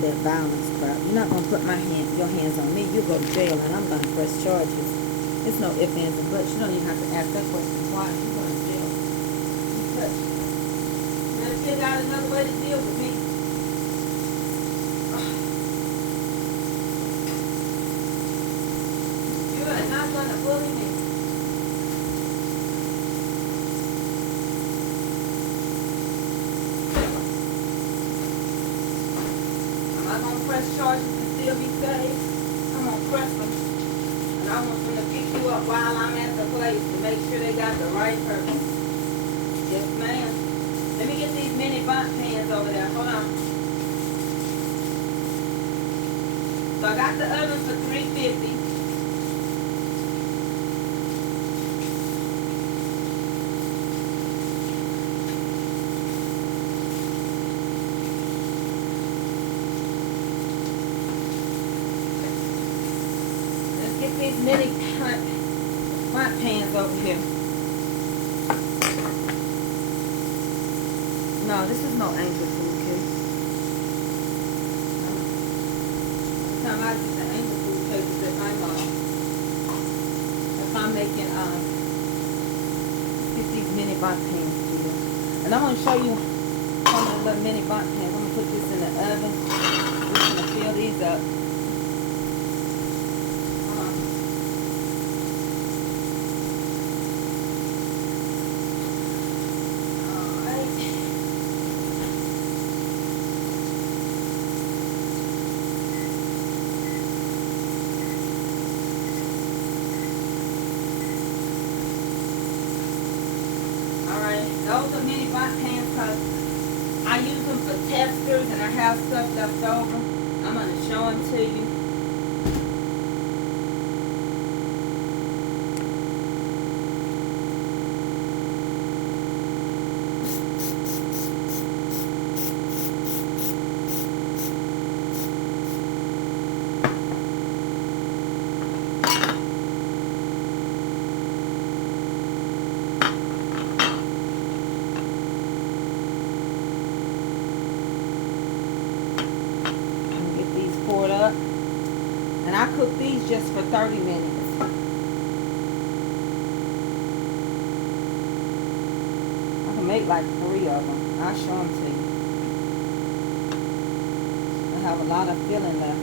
That violence crap. You're not gonna put your hands on me. You go to jail and I'm gonna press charges. It's no ifs, ands, and buts. You don't even have to ask that question twice. You're going to jail. But you better figure out another way to deal with me. You are not gonna bully me. Press charges and still be safe. I'm gonna press them, and I want them to pick you up while I'm at the place to make sure they got the right person. Yes, ma'am. Let me get these mini bont pans over there. Hold on. So I got the oven for $350. These mini hot pans over here. No, this is no angel food cake. Every time I get the angel food cake is if I'm making get these mini bont pans here. And I'm gonna show you some of the little mini bont pans. I'm gonna put this in the oven. We're gonna fill these up. Those are mini bont pans because I use them for testers and I have stuff left over. I'm going to show them to you. And I cook these just for 30 minutes. I can make like 3 of them. I'll show them to you. I have a lot of filling left.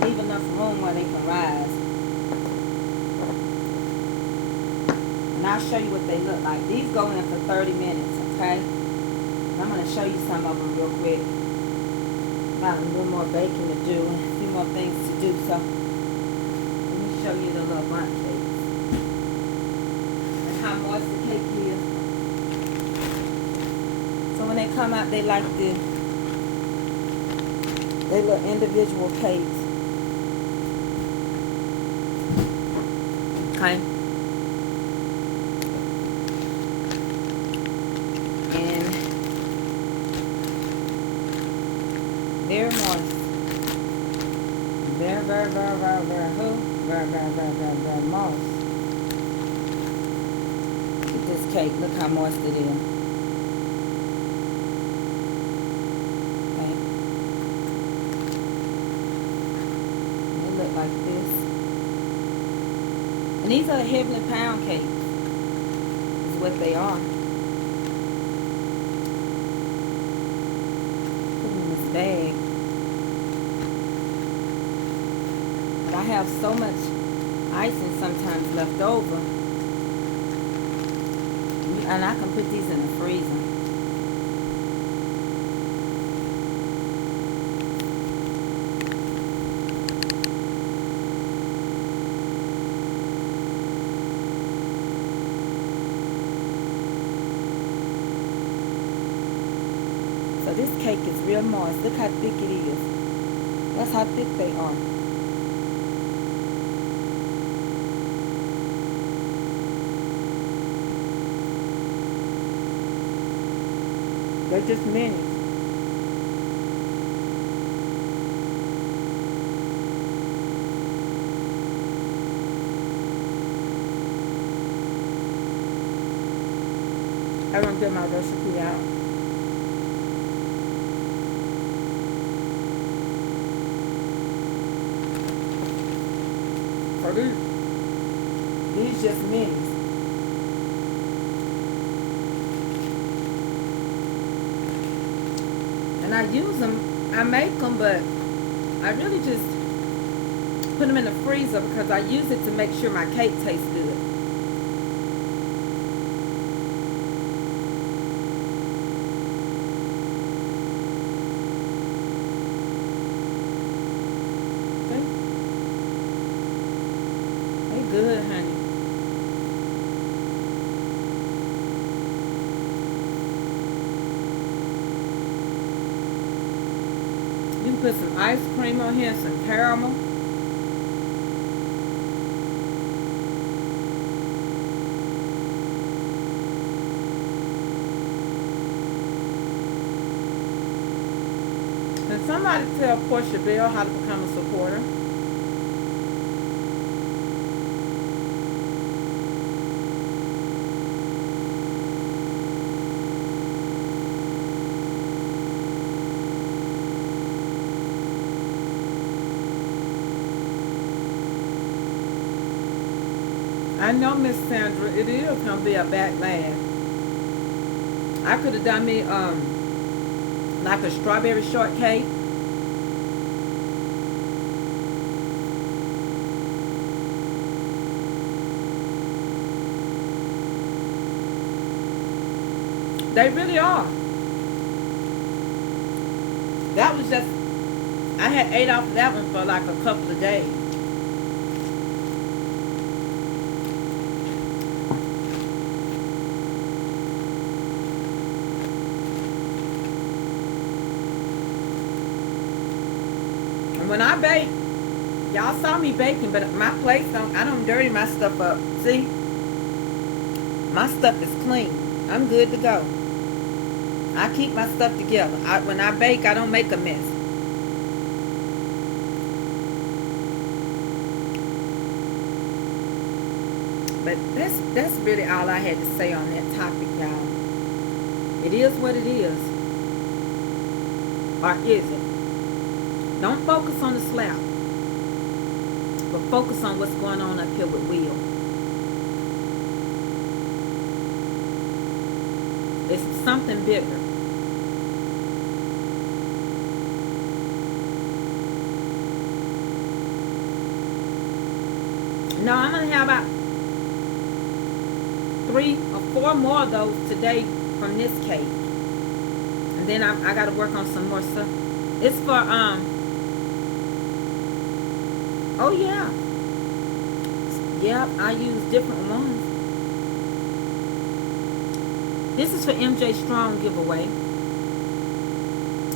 Leave enough room where they can rise. And I'll show you what they look like. These go in for 30 minutes, okay? I'm going to show you some of them real quick. Got a little more baking to do, a few more things to do. So let me show you the little bundt cake and how moist the cake is. So when they come out, they like to They look individual cakes. Okay. And very moist. Very, very, very, very, very who? Very, very, very, very, very moist. Look at this cake. Look how moist it is. Okay. And it look like this. And these are the heavenly pound cakes. Is what they are. Put them in this bag. But I have so much icing sometimes left over. And I can put these in the freezer. So this cake is real moist. Look how thick it is. That's how thick they are. They're just minis. I don't get my recipe out. For these just minis. And I use them, I make them, but I really just put them in the freezer because I use it to make sure my cake tastes good. Okay. They good, honey. You can put some ice cream on here, some caramel. Can somebody tell Portia Bell how to become a supporter? I know, Miss Sandra, it is gonna be a backlash. I could have done me like a strawberry shortcake. They really are. That was just, I had ate off of that one for like a couple of days. And when I bake, y'all saw me baking, but my plates I don't dirty my stuff up. See? My stuff is clean. I'm good to go. I keep my stuff together. When I bake, I don't make a mess. But that's really all I had to say on that topic, y'all. It is what it is. Or is it? Don't focus on the slap, but focus on what's going on up here with Will. It's something bigger. No, I'm going to have about 3 or 4 more of those today from this cake. And then I got to work on some more stuff. It's for, oh yeah. Yep, I use different ones. This is for MJ Strong giveaway.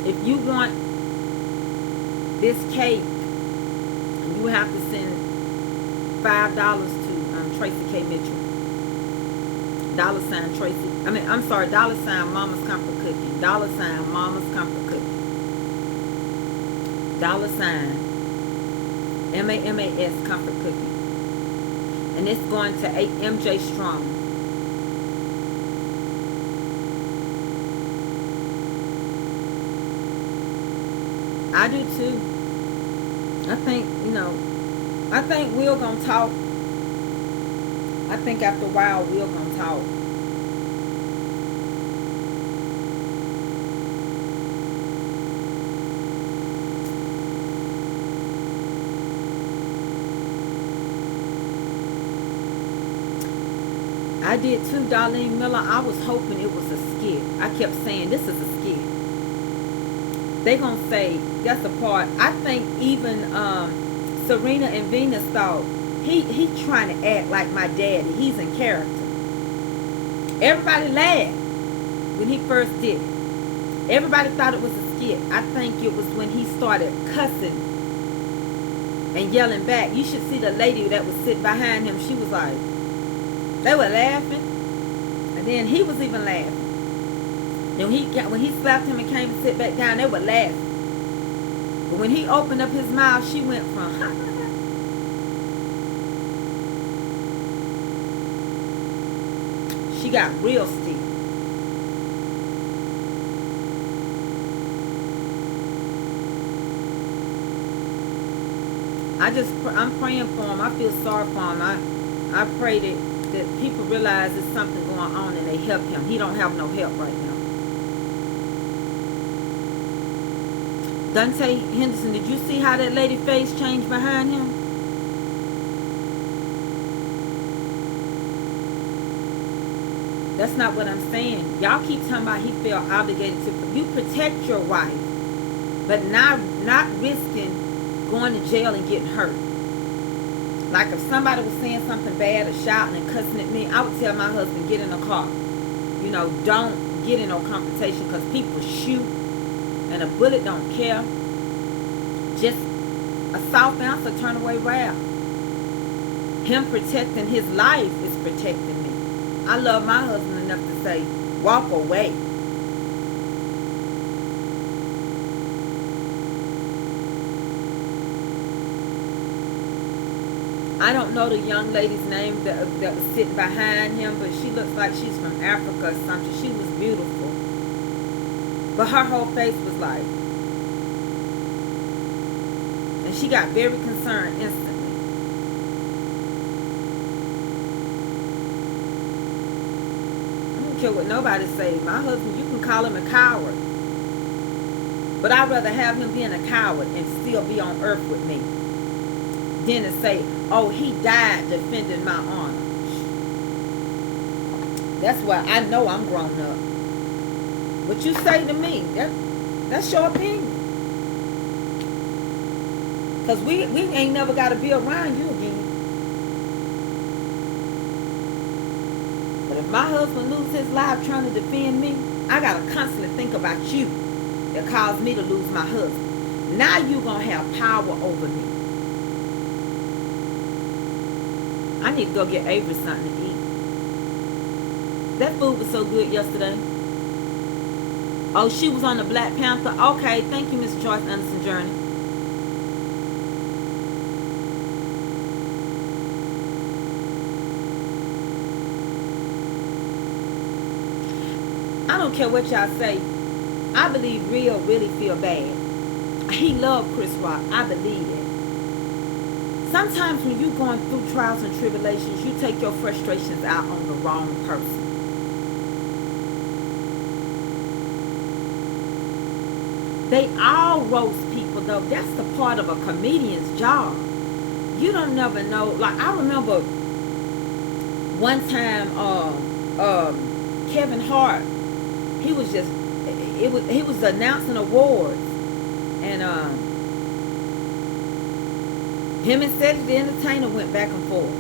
If you want this cake, you have to send $5 to Tracy K. Mitchell. $ Tracy. I'm sorry, $ Mama's Comfort Cookie. $ Mama's Comfort Cookie. $ MAMAS Comfort Cookie. And it's going to MJ Strong. I do too. I think, I think we're going to talk. I think after a while we're going to talk. I did too, Darlene Miller. I was hoping it was a skit. I kept saying, this is a skit. They gonna say, that's the part. I think even Serena and Venus thought, he trying to act like my daddy. He's in character. Everybody laughed when he first did it. Everybody thought it was a skit. I think it was when he started cussing and yelling back. You should see the lady that was sitting behind him. She was like, they were laughing, and then he was even laughing. Then when he slapped him and came and sit back down, they were laughing. But when he opened up his mouth, she went from she got real stiff. I'm praying for him. I feel sorry for him. I pray that people realize there's something going on and they help him. He don't have no help right now. Dante Henderson, did you see how that lady face changed behind him? That's not what I'm saying. Y'all keep talking about he felt obligated to. You protect your wife, but not risking going to jail and getting hurt. Like if somebody was saying something bad or shouting and cussing at me, I would tell my husband, get in the car. Don't get in no confrontation, because people shoot and a bullet don't care. Just a soft answer, turn away wrath. Him protecting his life is protecting me. I love my husband enough to say, walk away. I don't know the young lady's name that was sitting behind him, but she looks like she's from Africa or something. She was beautiful. But her whole face was like, and she got very concerned instantly. I don't care what nobody say. My husband, you can call him a coward. But I'd rather have him being a coward and still be on earth with me than to say, oh, he died defending my honor. That's why I know I'm grown up. What you say to me, that's your opinion. Because we ain't never got to be around you again. But if my husband loses his life trying to defend me, I got to constantly think about you that caused me to lose my husband. Now you going to have power over me. I need to go get Avery something to eat. That food was so good yesterday. Oh, she was on the Black Panther. Okay, thank you, Mr. Joyce Anderson Journey. I don't care what y'all say. I believe Rio really feel bad. He loved Chris Rock. I believe it. Sometimes when you're going through trials and tribulations, you take your frustrations out on the wrong person. They all roast people, though. That's the part of a comedian's job. You don't never know. Like, I remember one time Kevin Hart, he was announcing awards, and him and Cedric the Entertainer went back and forth.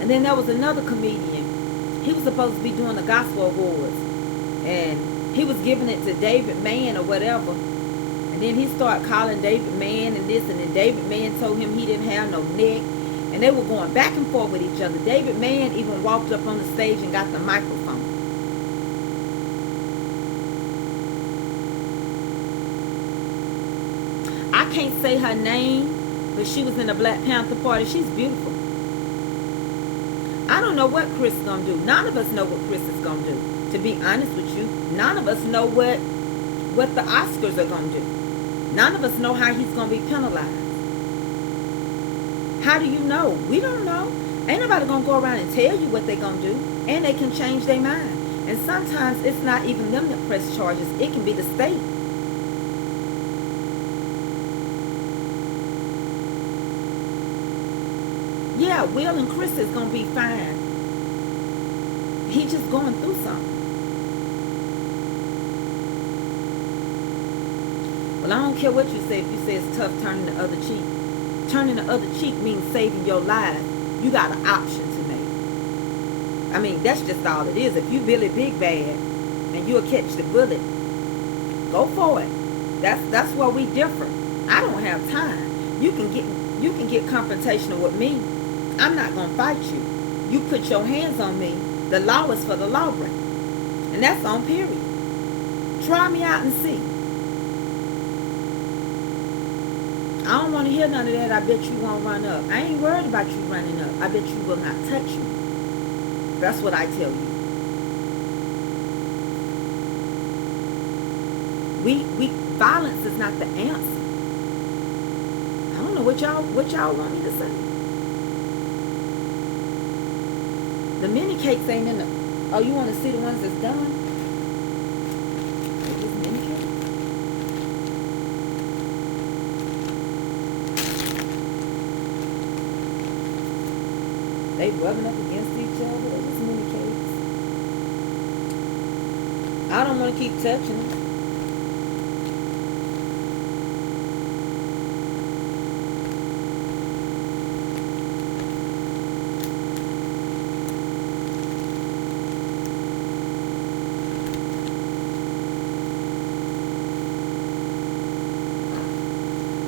And then there was another comedian. He was supposed to be doing the Gospel Awards. And he was giving it to David Mann or whatever. And then he started calling David man and this, and then David man told him he didn't have no neck. And they were going back and forth with each other. David man even walked up on the stage and got the microphone. I can't say her name, but she was in the Black Panther Party. She's beautiful. I don't know what Chris is going to do. None of us know what Chris is going to do. To be honest with you, none of us know what the Oscars are going to do. None of us know how he's going to be penalized. How do you know? We don't know. Ain't nobody going to go around and tell you what they're going to do. And they can change their mind. And sometimes it's not even them that press charges. It can be the state. Yeah, Will and Chris is going to be fine. He's just going through something. Well, I don't care what you say. If you say it's tough turning the other cheek. Turning the other cheek means saving your life. You got an option to make. I mean, that's just all it is. If you Billy Big Bad and you'll catch the bullet, go for it. That's where we differ. I don't have time. You can get confrontational with me. I'm not gonna fight you. You put your hands on me. The law is for the lawbreaker, and that's on period. Try me out and see. I don't want to hear none of that. I bet you won't run up. I ain't worried about you running up. I bet you will not touch me. That's what I tell you. Violence is not the answer. I don't know what y'all want me to say. The mini cakes ain't in the. Oh, you want to see the ones that's done? These mini cakes. They rubbing up against each other. They're just mini cakes. I don't want to keep touching them.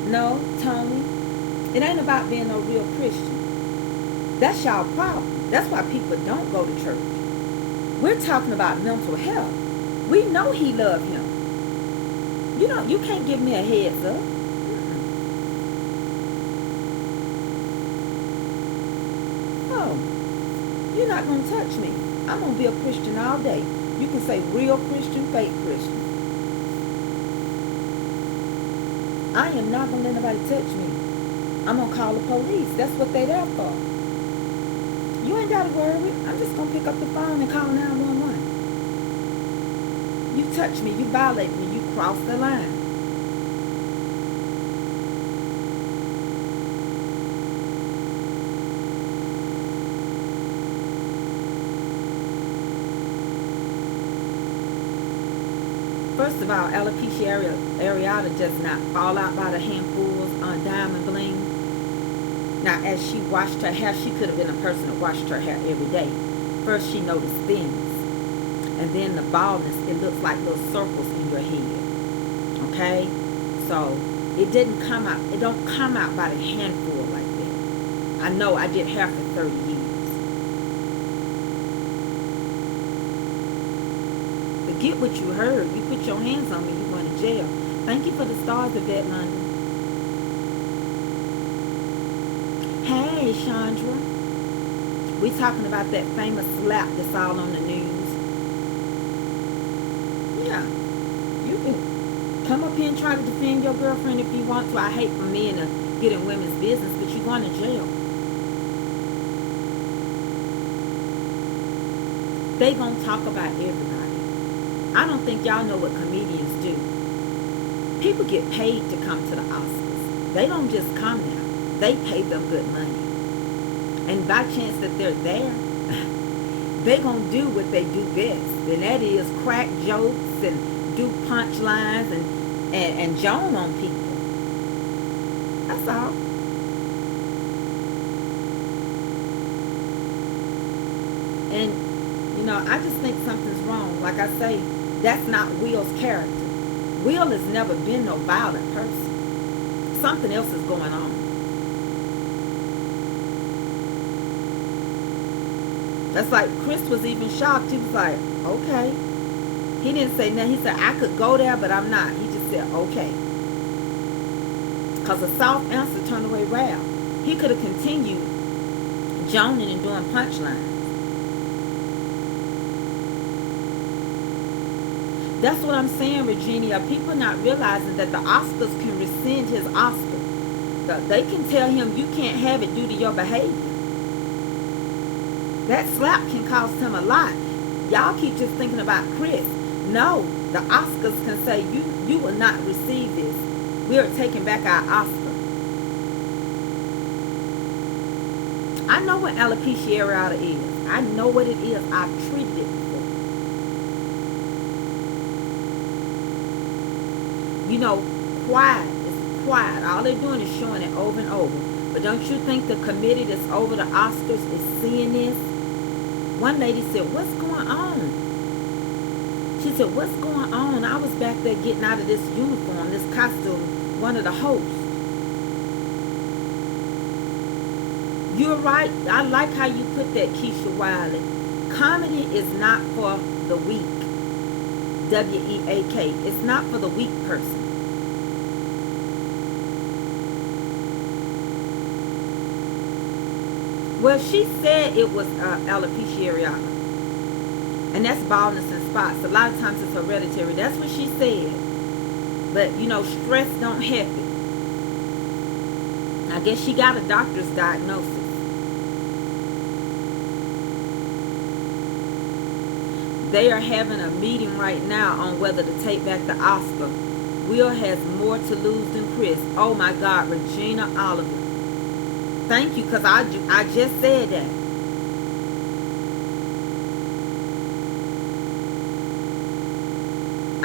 No, Tony, it ain't about being a real Christian. That's y'all problem. That's why people don't go to church. We're talking about mental health. We know he loved him. You can't give me a heads up. Oh, you're not going to touch me. I'm going to be a Christian all day. You can say real Christian, fake Christian. I am not going to let nobody touch me. I'm going to call the police. That's what they're there for. You ain't got to worry. I'm just going to pick up the phone and call 911. You touch me. You violate me. You cross the line. First of all, alopecia areata does not fall out by the handfuls on diamond bling. Now, as she washed her hair, she could have been a person that washed her hair every day. First, she noticed thinness. And then the baldness, it looks like little circles in your head. Okay? So, it didn't come out. It don't come out by the handful like that. I know I did hair for 30 years. Get what you heard. You put your hands on me, you going to jail. Thank you for the stars of that, London. Hey, Chandra. We talking about that famous slap that's all on the news. Yeah. You can come up here and try to defend your girlfriend if you want to. I hate for men to get in women's business, but you're going to jail. They going to talk about everybody. I don't think y'all know what comedians do. People get paid to come to the Oscars. They don't just come now. They pay them good money. And by chance that they're there, they gonna do what they do best. And that is crack jokes and do punchlines and joan on people. That's all. And, I just think something's wrong. Like I say, that's not Will's character. Will has never been no violent person. Something else is going on. That's like Chris was even shocked. He was like, okay. He didn't say nothing. He said, I could go there, but I'm not. He just said, okay. Because a soft answer turned away wrath. He could have continued joning and doing punchlines. That's what I'm saying, Virginia. People not realizing that the Oscars can rescind his Oscar. They can tell him you can't have it due to your behavior. That slap can cost him a lot. Y'all keep just thinking about Chris. No, the Oscars can say you will not receive this. We are taking back our Oscar. I know what alopecia areata is. I know what it is. I've treated it before. You know, quiet is quiet. All they're doing is showing it over and over. But don't you think the committee that's over the Oscars is seeing this? One lady said, what's going on? She said, what's going on? I was back there getting out of this uniform, this costume, one of the hosts. You're right. I like how you put that, Keisha Wiley. Comedy is not for the weak. W-E-A-K. It's not for the weak person. Well, she said it was alopecia areata. And that's baldness and spots. A lot of times it's hereditary. That's what she said. But, you know, stress don't help it. I guess she got a doctor's diagnosis. They are having a meeting right now on whether to take back the Oscar. Will has more to lose than Chris. Oh my God, Regina Oliver. Thank you, because I just said that.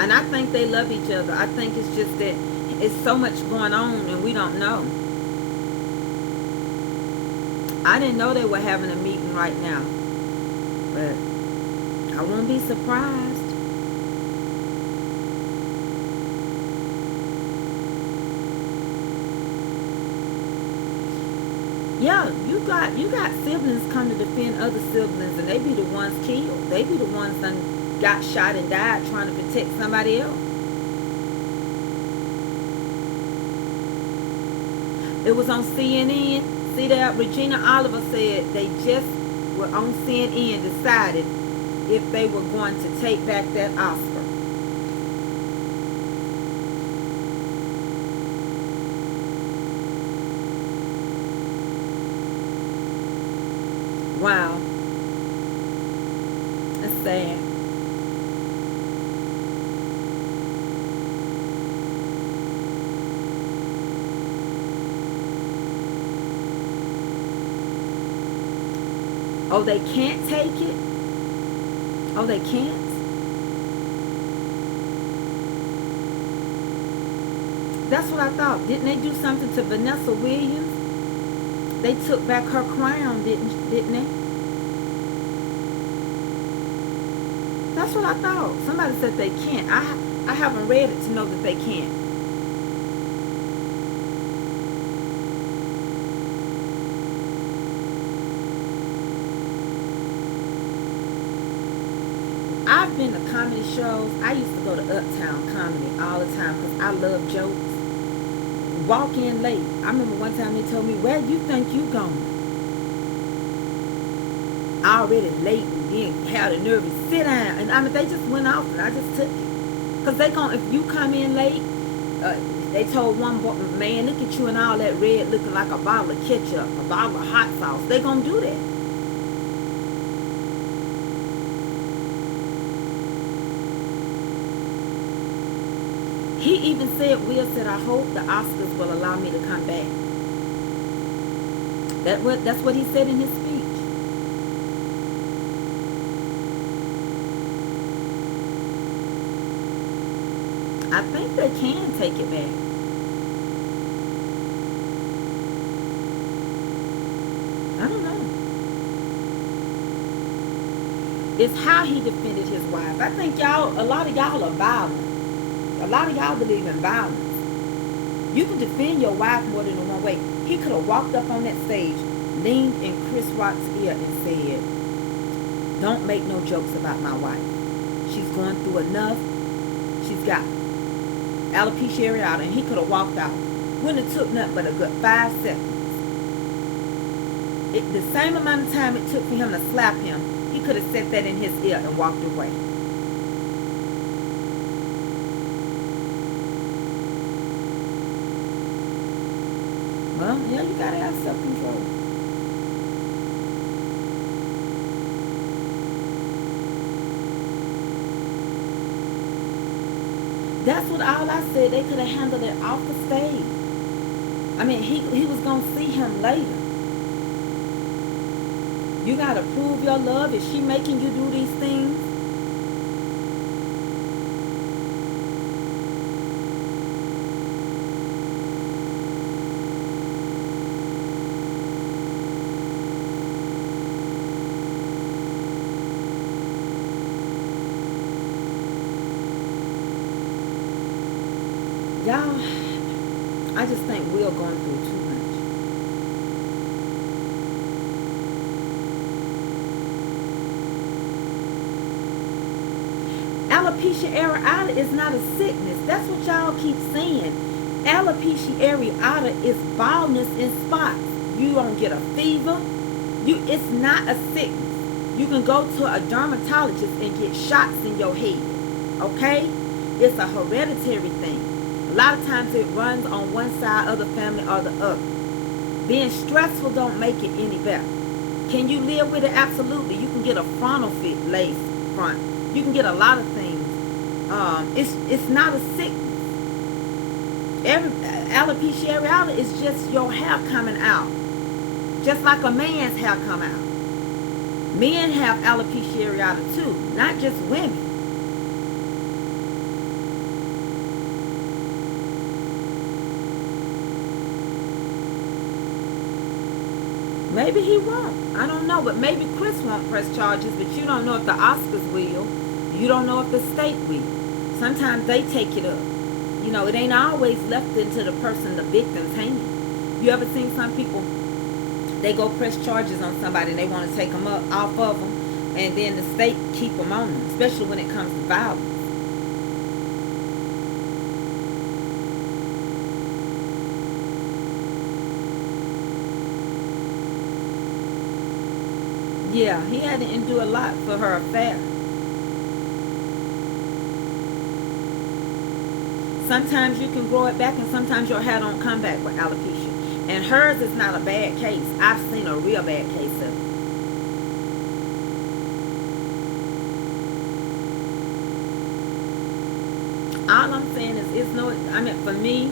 And I think they love each other. I think it's just that it's so much going on and we don't know. I didn't know they were having a meeting right now. But I won't be surprised. Yeah, you got siblings come to defend other siblings, and they be the ones killed. They be the ones that got shot and died trying to protect somebody else. It was on CNN. See that? Regina Oliver said they just were on CNN decided if they were going to take back that Oscar. Wow. That's sad. Oh, they can't take it? Oh, they can't? That's what I thought. Didn't they do something to Vanessa Williams? They took back her crown, didn't they? That's what I thought. Somebody said they can't. I haven't read it to know that they can't. I've been to comedy shows. I used to go to Uptown Comedy all the time because I love jokes. Walk in late. I remember one time they told me, where you think you going? Already late and then had a nervous sit down. And I mean, they just went off and I just took it. Because they gon' if you come in late, they told one man, look at you and all that red looking like a bottle of ketchup, a bottle of hot sauce. They gonna do that. He even said, Will said, I hope the Oscars will allow me to come back. That's what he said in his speech. I think they can take it back. I don't know. It's how he defended his wife. I think a lot of y'all are violent. A lot of y'all believe in violence. You can defend your wife more than in one way. He could have walked up on that stage, leaned in Chris Rock's ear and said, don't make no jokes about my wife. She's going through enough. She's got alopecia areata, and he could have walked out. Wouldn't have took nothing but a good 5 seconds. The same amount of time it took for him to slap him, he could have said that in his ear and walked away. Well, yeah, you gotta have self-control. That's what all I said. They could have handled it off the stage. I mean, he was gonna see him later. You gotta prove your love. Is she making you do these things? Y'all, I just think we're going through too much. Alopecia areata is not a sickness. That's what y'all keep saying. Alopecia areata is baldness in spots. You don't get a fever. It's not a sickness. You can go to a dermatologist and get shots in your head. Okay? It's a hereditary thing. A lot of times it runs on one side of the family or the other. Being stressful don't make it any better. Can you live with it? Absolutely. You can get a frontal fit lace front. You can get a lot of things. It's not a sickness. Alopecia areata is just your hair coming out. Just like a man's hair come out. Men have alopecia areata too, not just women. Maybe he won't. I don't know. But maybe Chris won't press charges. But you don't know if the Oscars will. You don't know if the state will. Sometimes they take it up. You know, it ain't always left into the person, the victim's hand. You ever seen some people, they go press charges on somebody and they want to take them off of them. And then the state keep them on them. Especially when it comes to violence. Yeah, he had to endure a lot for her affair. Sometimes you can grow it back and sometimes your hair don't come back with alopecia. And hers is not a bad case. I've seen a real bad case of it. All I'm saying is, it's no, I mean, for me,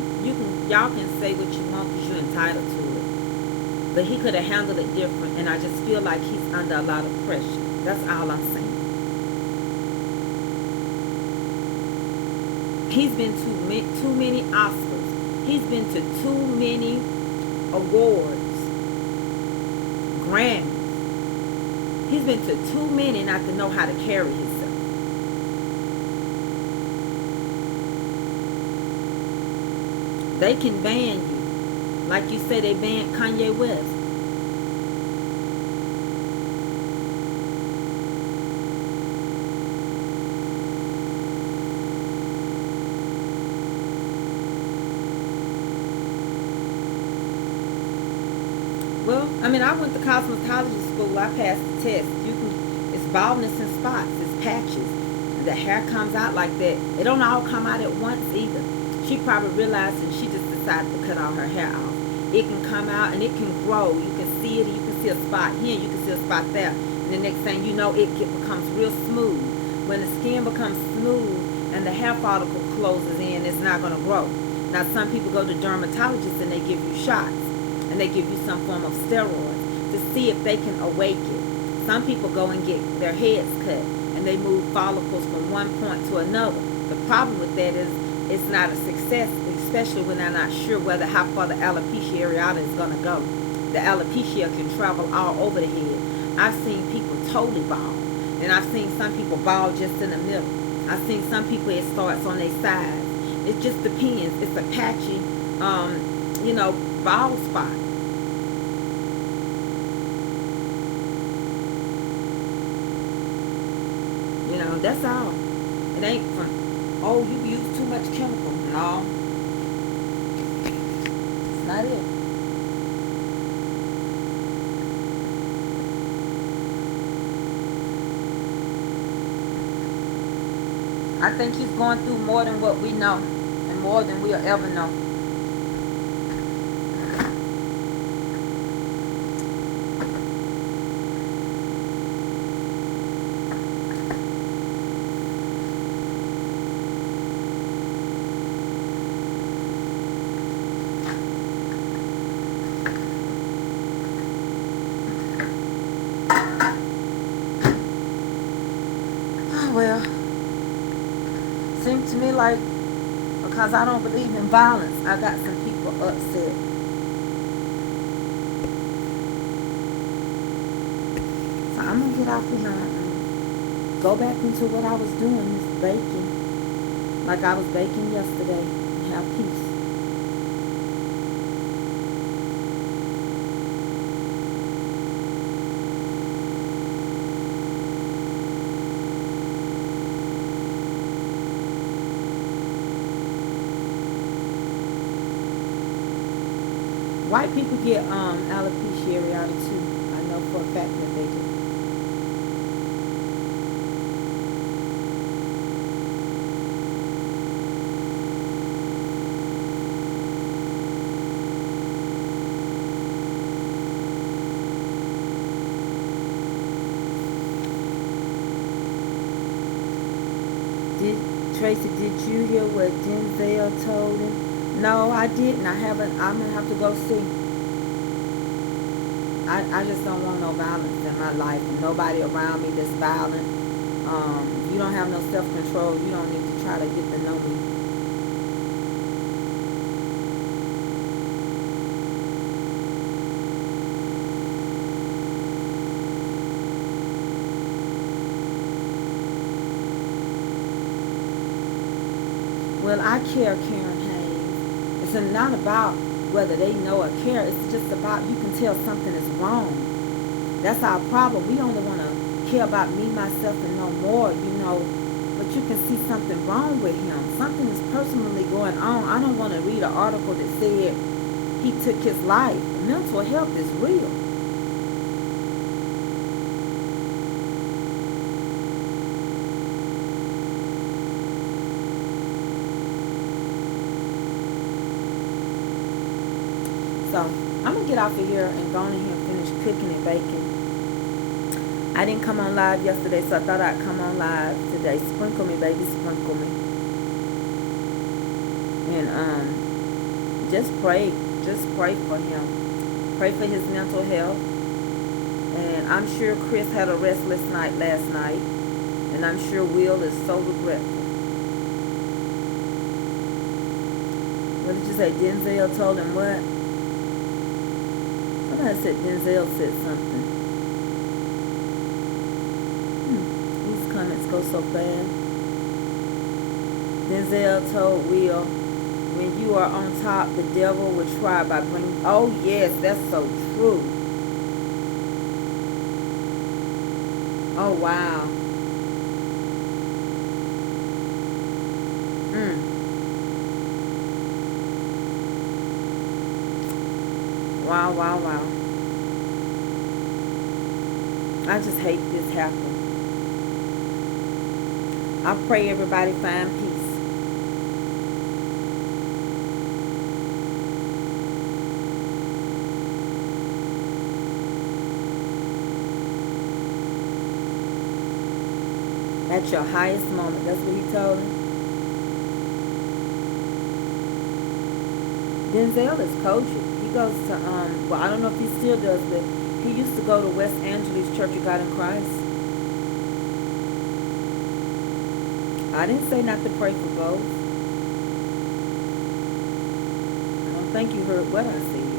y'all can say what you want because you're entitled to it. But he could have handled it different, and I just feel like he's under a lot of pressure. That's all I'm saying. He's been to too many Oscars. He's been to too many awards, Grammys. He's been to too many not to know how to carry himself. They can ban you. Like you said, they banned Kanye West. Well, I mean, I went to cosmetology school. I passed the test. It's baldness in spots. It's patches. The hair comes out like that. It don't all come out at once either. She probably realized and she just decided to cut all her hair off. It can come out and it can grow. You can see it. You can see a spot here. You can see a spot there. And the next thing you know, it becomes real smooth. When the skin becomes smooth and the hair follicle closes in, it's not going to grow. Now, some people go to dermatologists and they give you shots. And they give you some form of steroids to see if they can awake it. Some people go and get their heads cut and they move follicles from one point to another. The problem with that is it's not a success, especially when they're not sure how far the alopecia areata is going to go. The alopecia can travel all over the head. I've seen people totally bald, and I've seen some people bald just in the middle. I've seen some people it starts on their sides, It just depends. It's a patchy, you know, bald spot. You know, that's all. It ain't from, oh, you use too much chemical. No, it's not it. I think he's going through more than what we know, and more than we'll ever know. Oh, well, seems to me like because I don't believe in violence, I got some people upset. So I'm gonna get off of here and go back into what I was doing, is baking, like I was baking yesterday, and have peace. White people get alopecia areata too. I know for a fact that they do. Did Tracy? Did you hear what Denzel told him? No, I didn't. I haven't. I'm gonna have to go see. I just don't want no violence in my life. Nobody around me that's violent. You don't have no self control. You don't need to try to get to know me. Well, I care, Karen Hayes. It's not about whether they know or care. It's just about you can tell something is wrong. That's our problem. We only want to care about me, myself, and no more, you know. But you can see something wrong with him. Something is personally going on. I don't want to read an article that said he took his life. Mental health is real. So I'm going to get off of here and go on in here and finish cooking and baking. I didn't come on live yesterday, so I thought I'd come on live today. Sprinkle me, baby, sprinkle me. And just pray for him. Pray for his mental health. And I'm sure Chris had a restless night last night. And I'm sure Will is so regretful. What did you say? Denzel told him what? Somebody said Denzel said something. These comments go so fast. Denzel told Will, when you are on top, the devil will try by bringing... Oh, yes, that's so true. Oh, wow. Wow, wow, wow. I just hate this happening. I pray everybody find peace. At your highest moment. That's what he told him. Denzel is coaching. He goes to, well, I don't know if he still does, but he used to go to West Angeles Church of God in Christ. I didn't say not to pray for both. I don't think you heard what I said.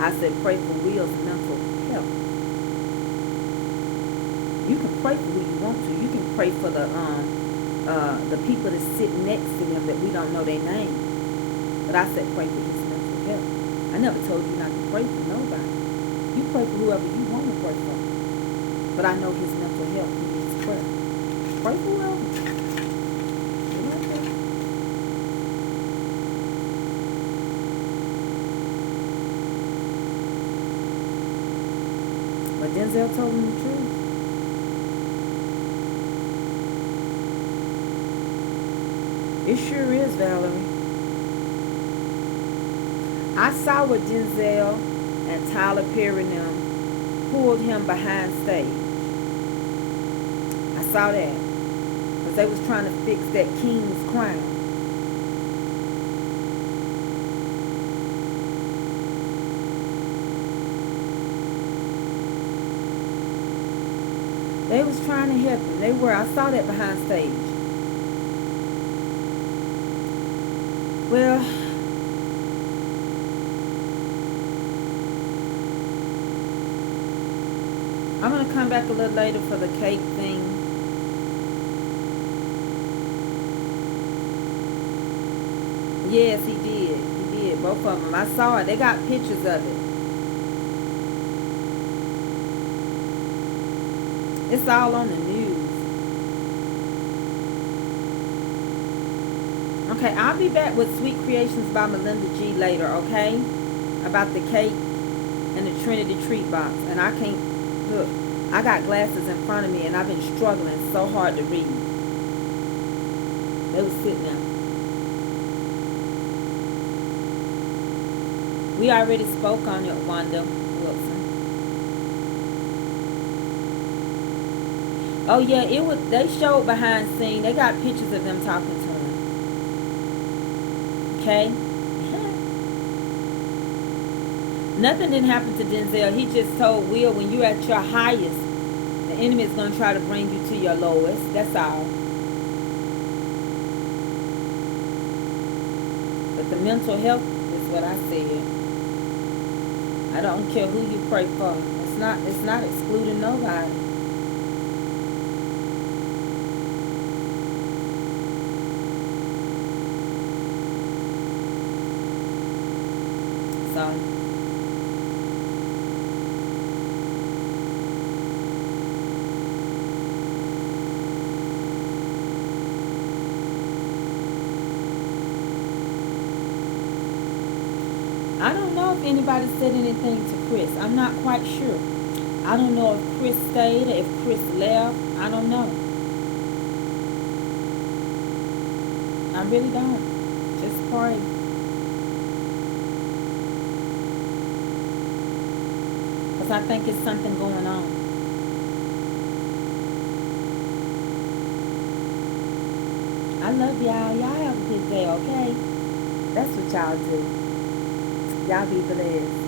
I said pray for Will's mental health. You can pray for who you want to. You can pray for the the people that sit next to him that we don't know their name. But I said pray for his mental health. I never told you not to pray for nobody. You pray for whoever you want to pray for. But I know his mental health needs prayer. Pray for whoever. You know what? But Denzel told him the truth. It sure is, Valerie. I saw what Denzel and Tyler Perry and them pulled him behind stage. I saw that. Because they was trying to fix that king's crown. They was trying to help him. They were. I saw that behind stage. Well, I'm going to come back a little later for the cake thing. Yes, he did. He did. Both of them. I saw it. They got pictures of it. It's all on the news. Okay, I'll be back with Sweet Creations by Melinda G later, okay? About the cake and the Trinity treat box. And I can't, look, I got glasses in front of me and I've been struggling so hard to read. They was sitting there. We already spoke on it, Wanda Wilson. Oh yeah, it was. They showed behind the scene. They got pictures of them talking to him. Okay. Nothing didn't happen to Denzel. He just told Will, when you're at your highest, the enemy is gonna try to bring you to your lowest. That's all. But the mental health is what I said. I don't care who you pray for. It's not excluding nobody. So I don't know if anybody said anything to Chris. I'm not quite sure. I don't know if Chris stayed or if Chris left. I don't know. I really don't. Just pray. Because I think it's something going on. I love y'all. Y'all have a good day, okay? That's what y'all do. Y'all be blessed.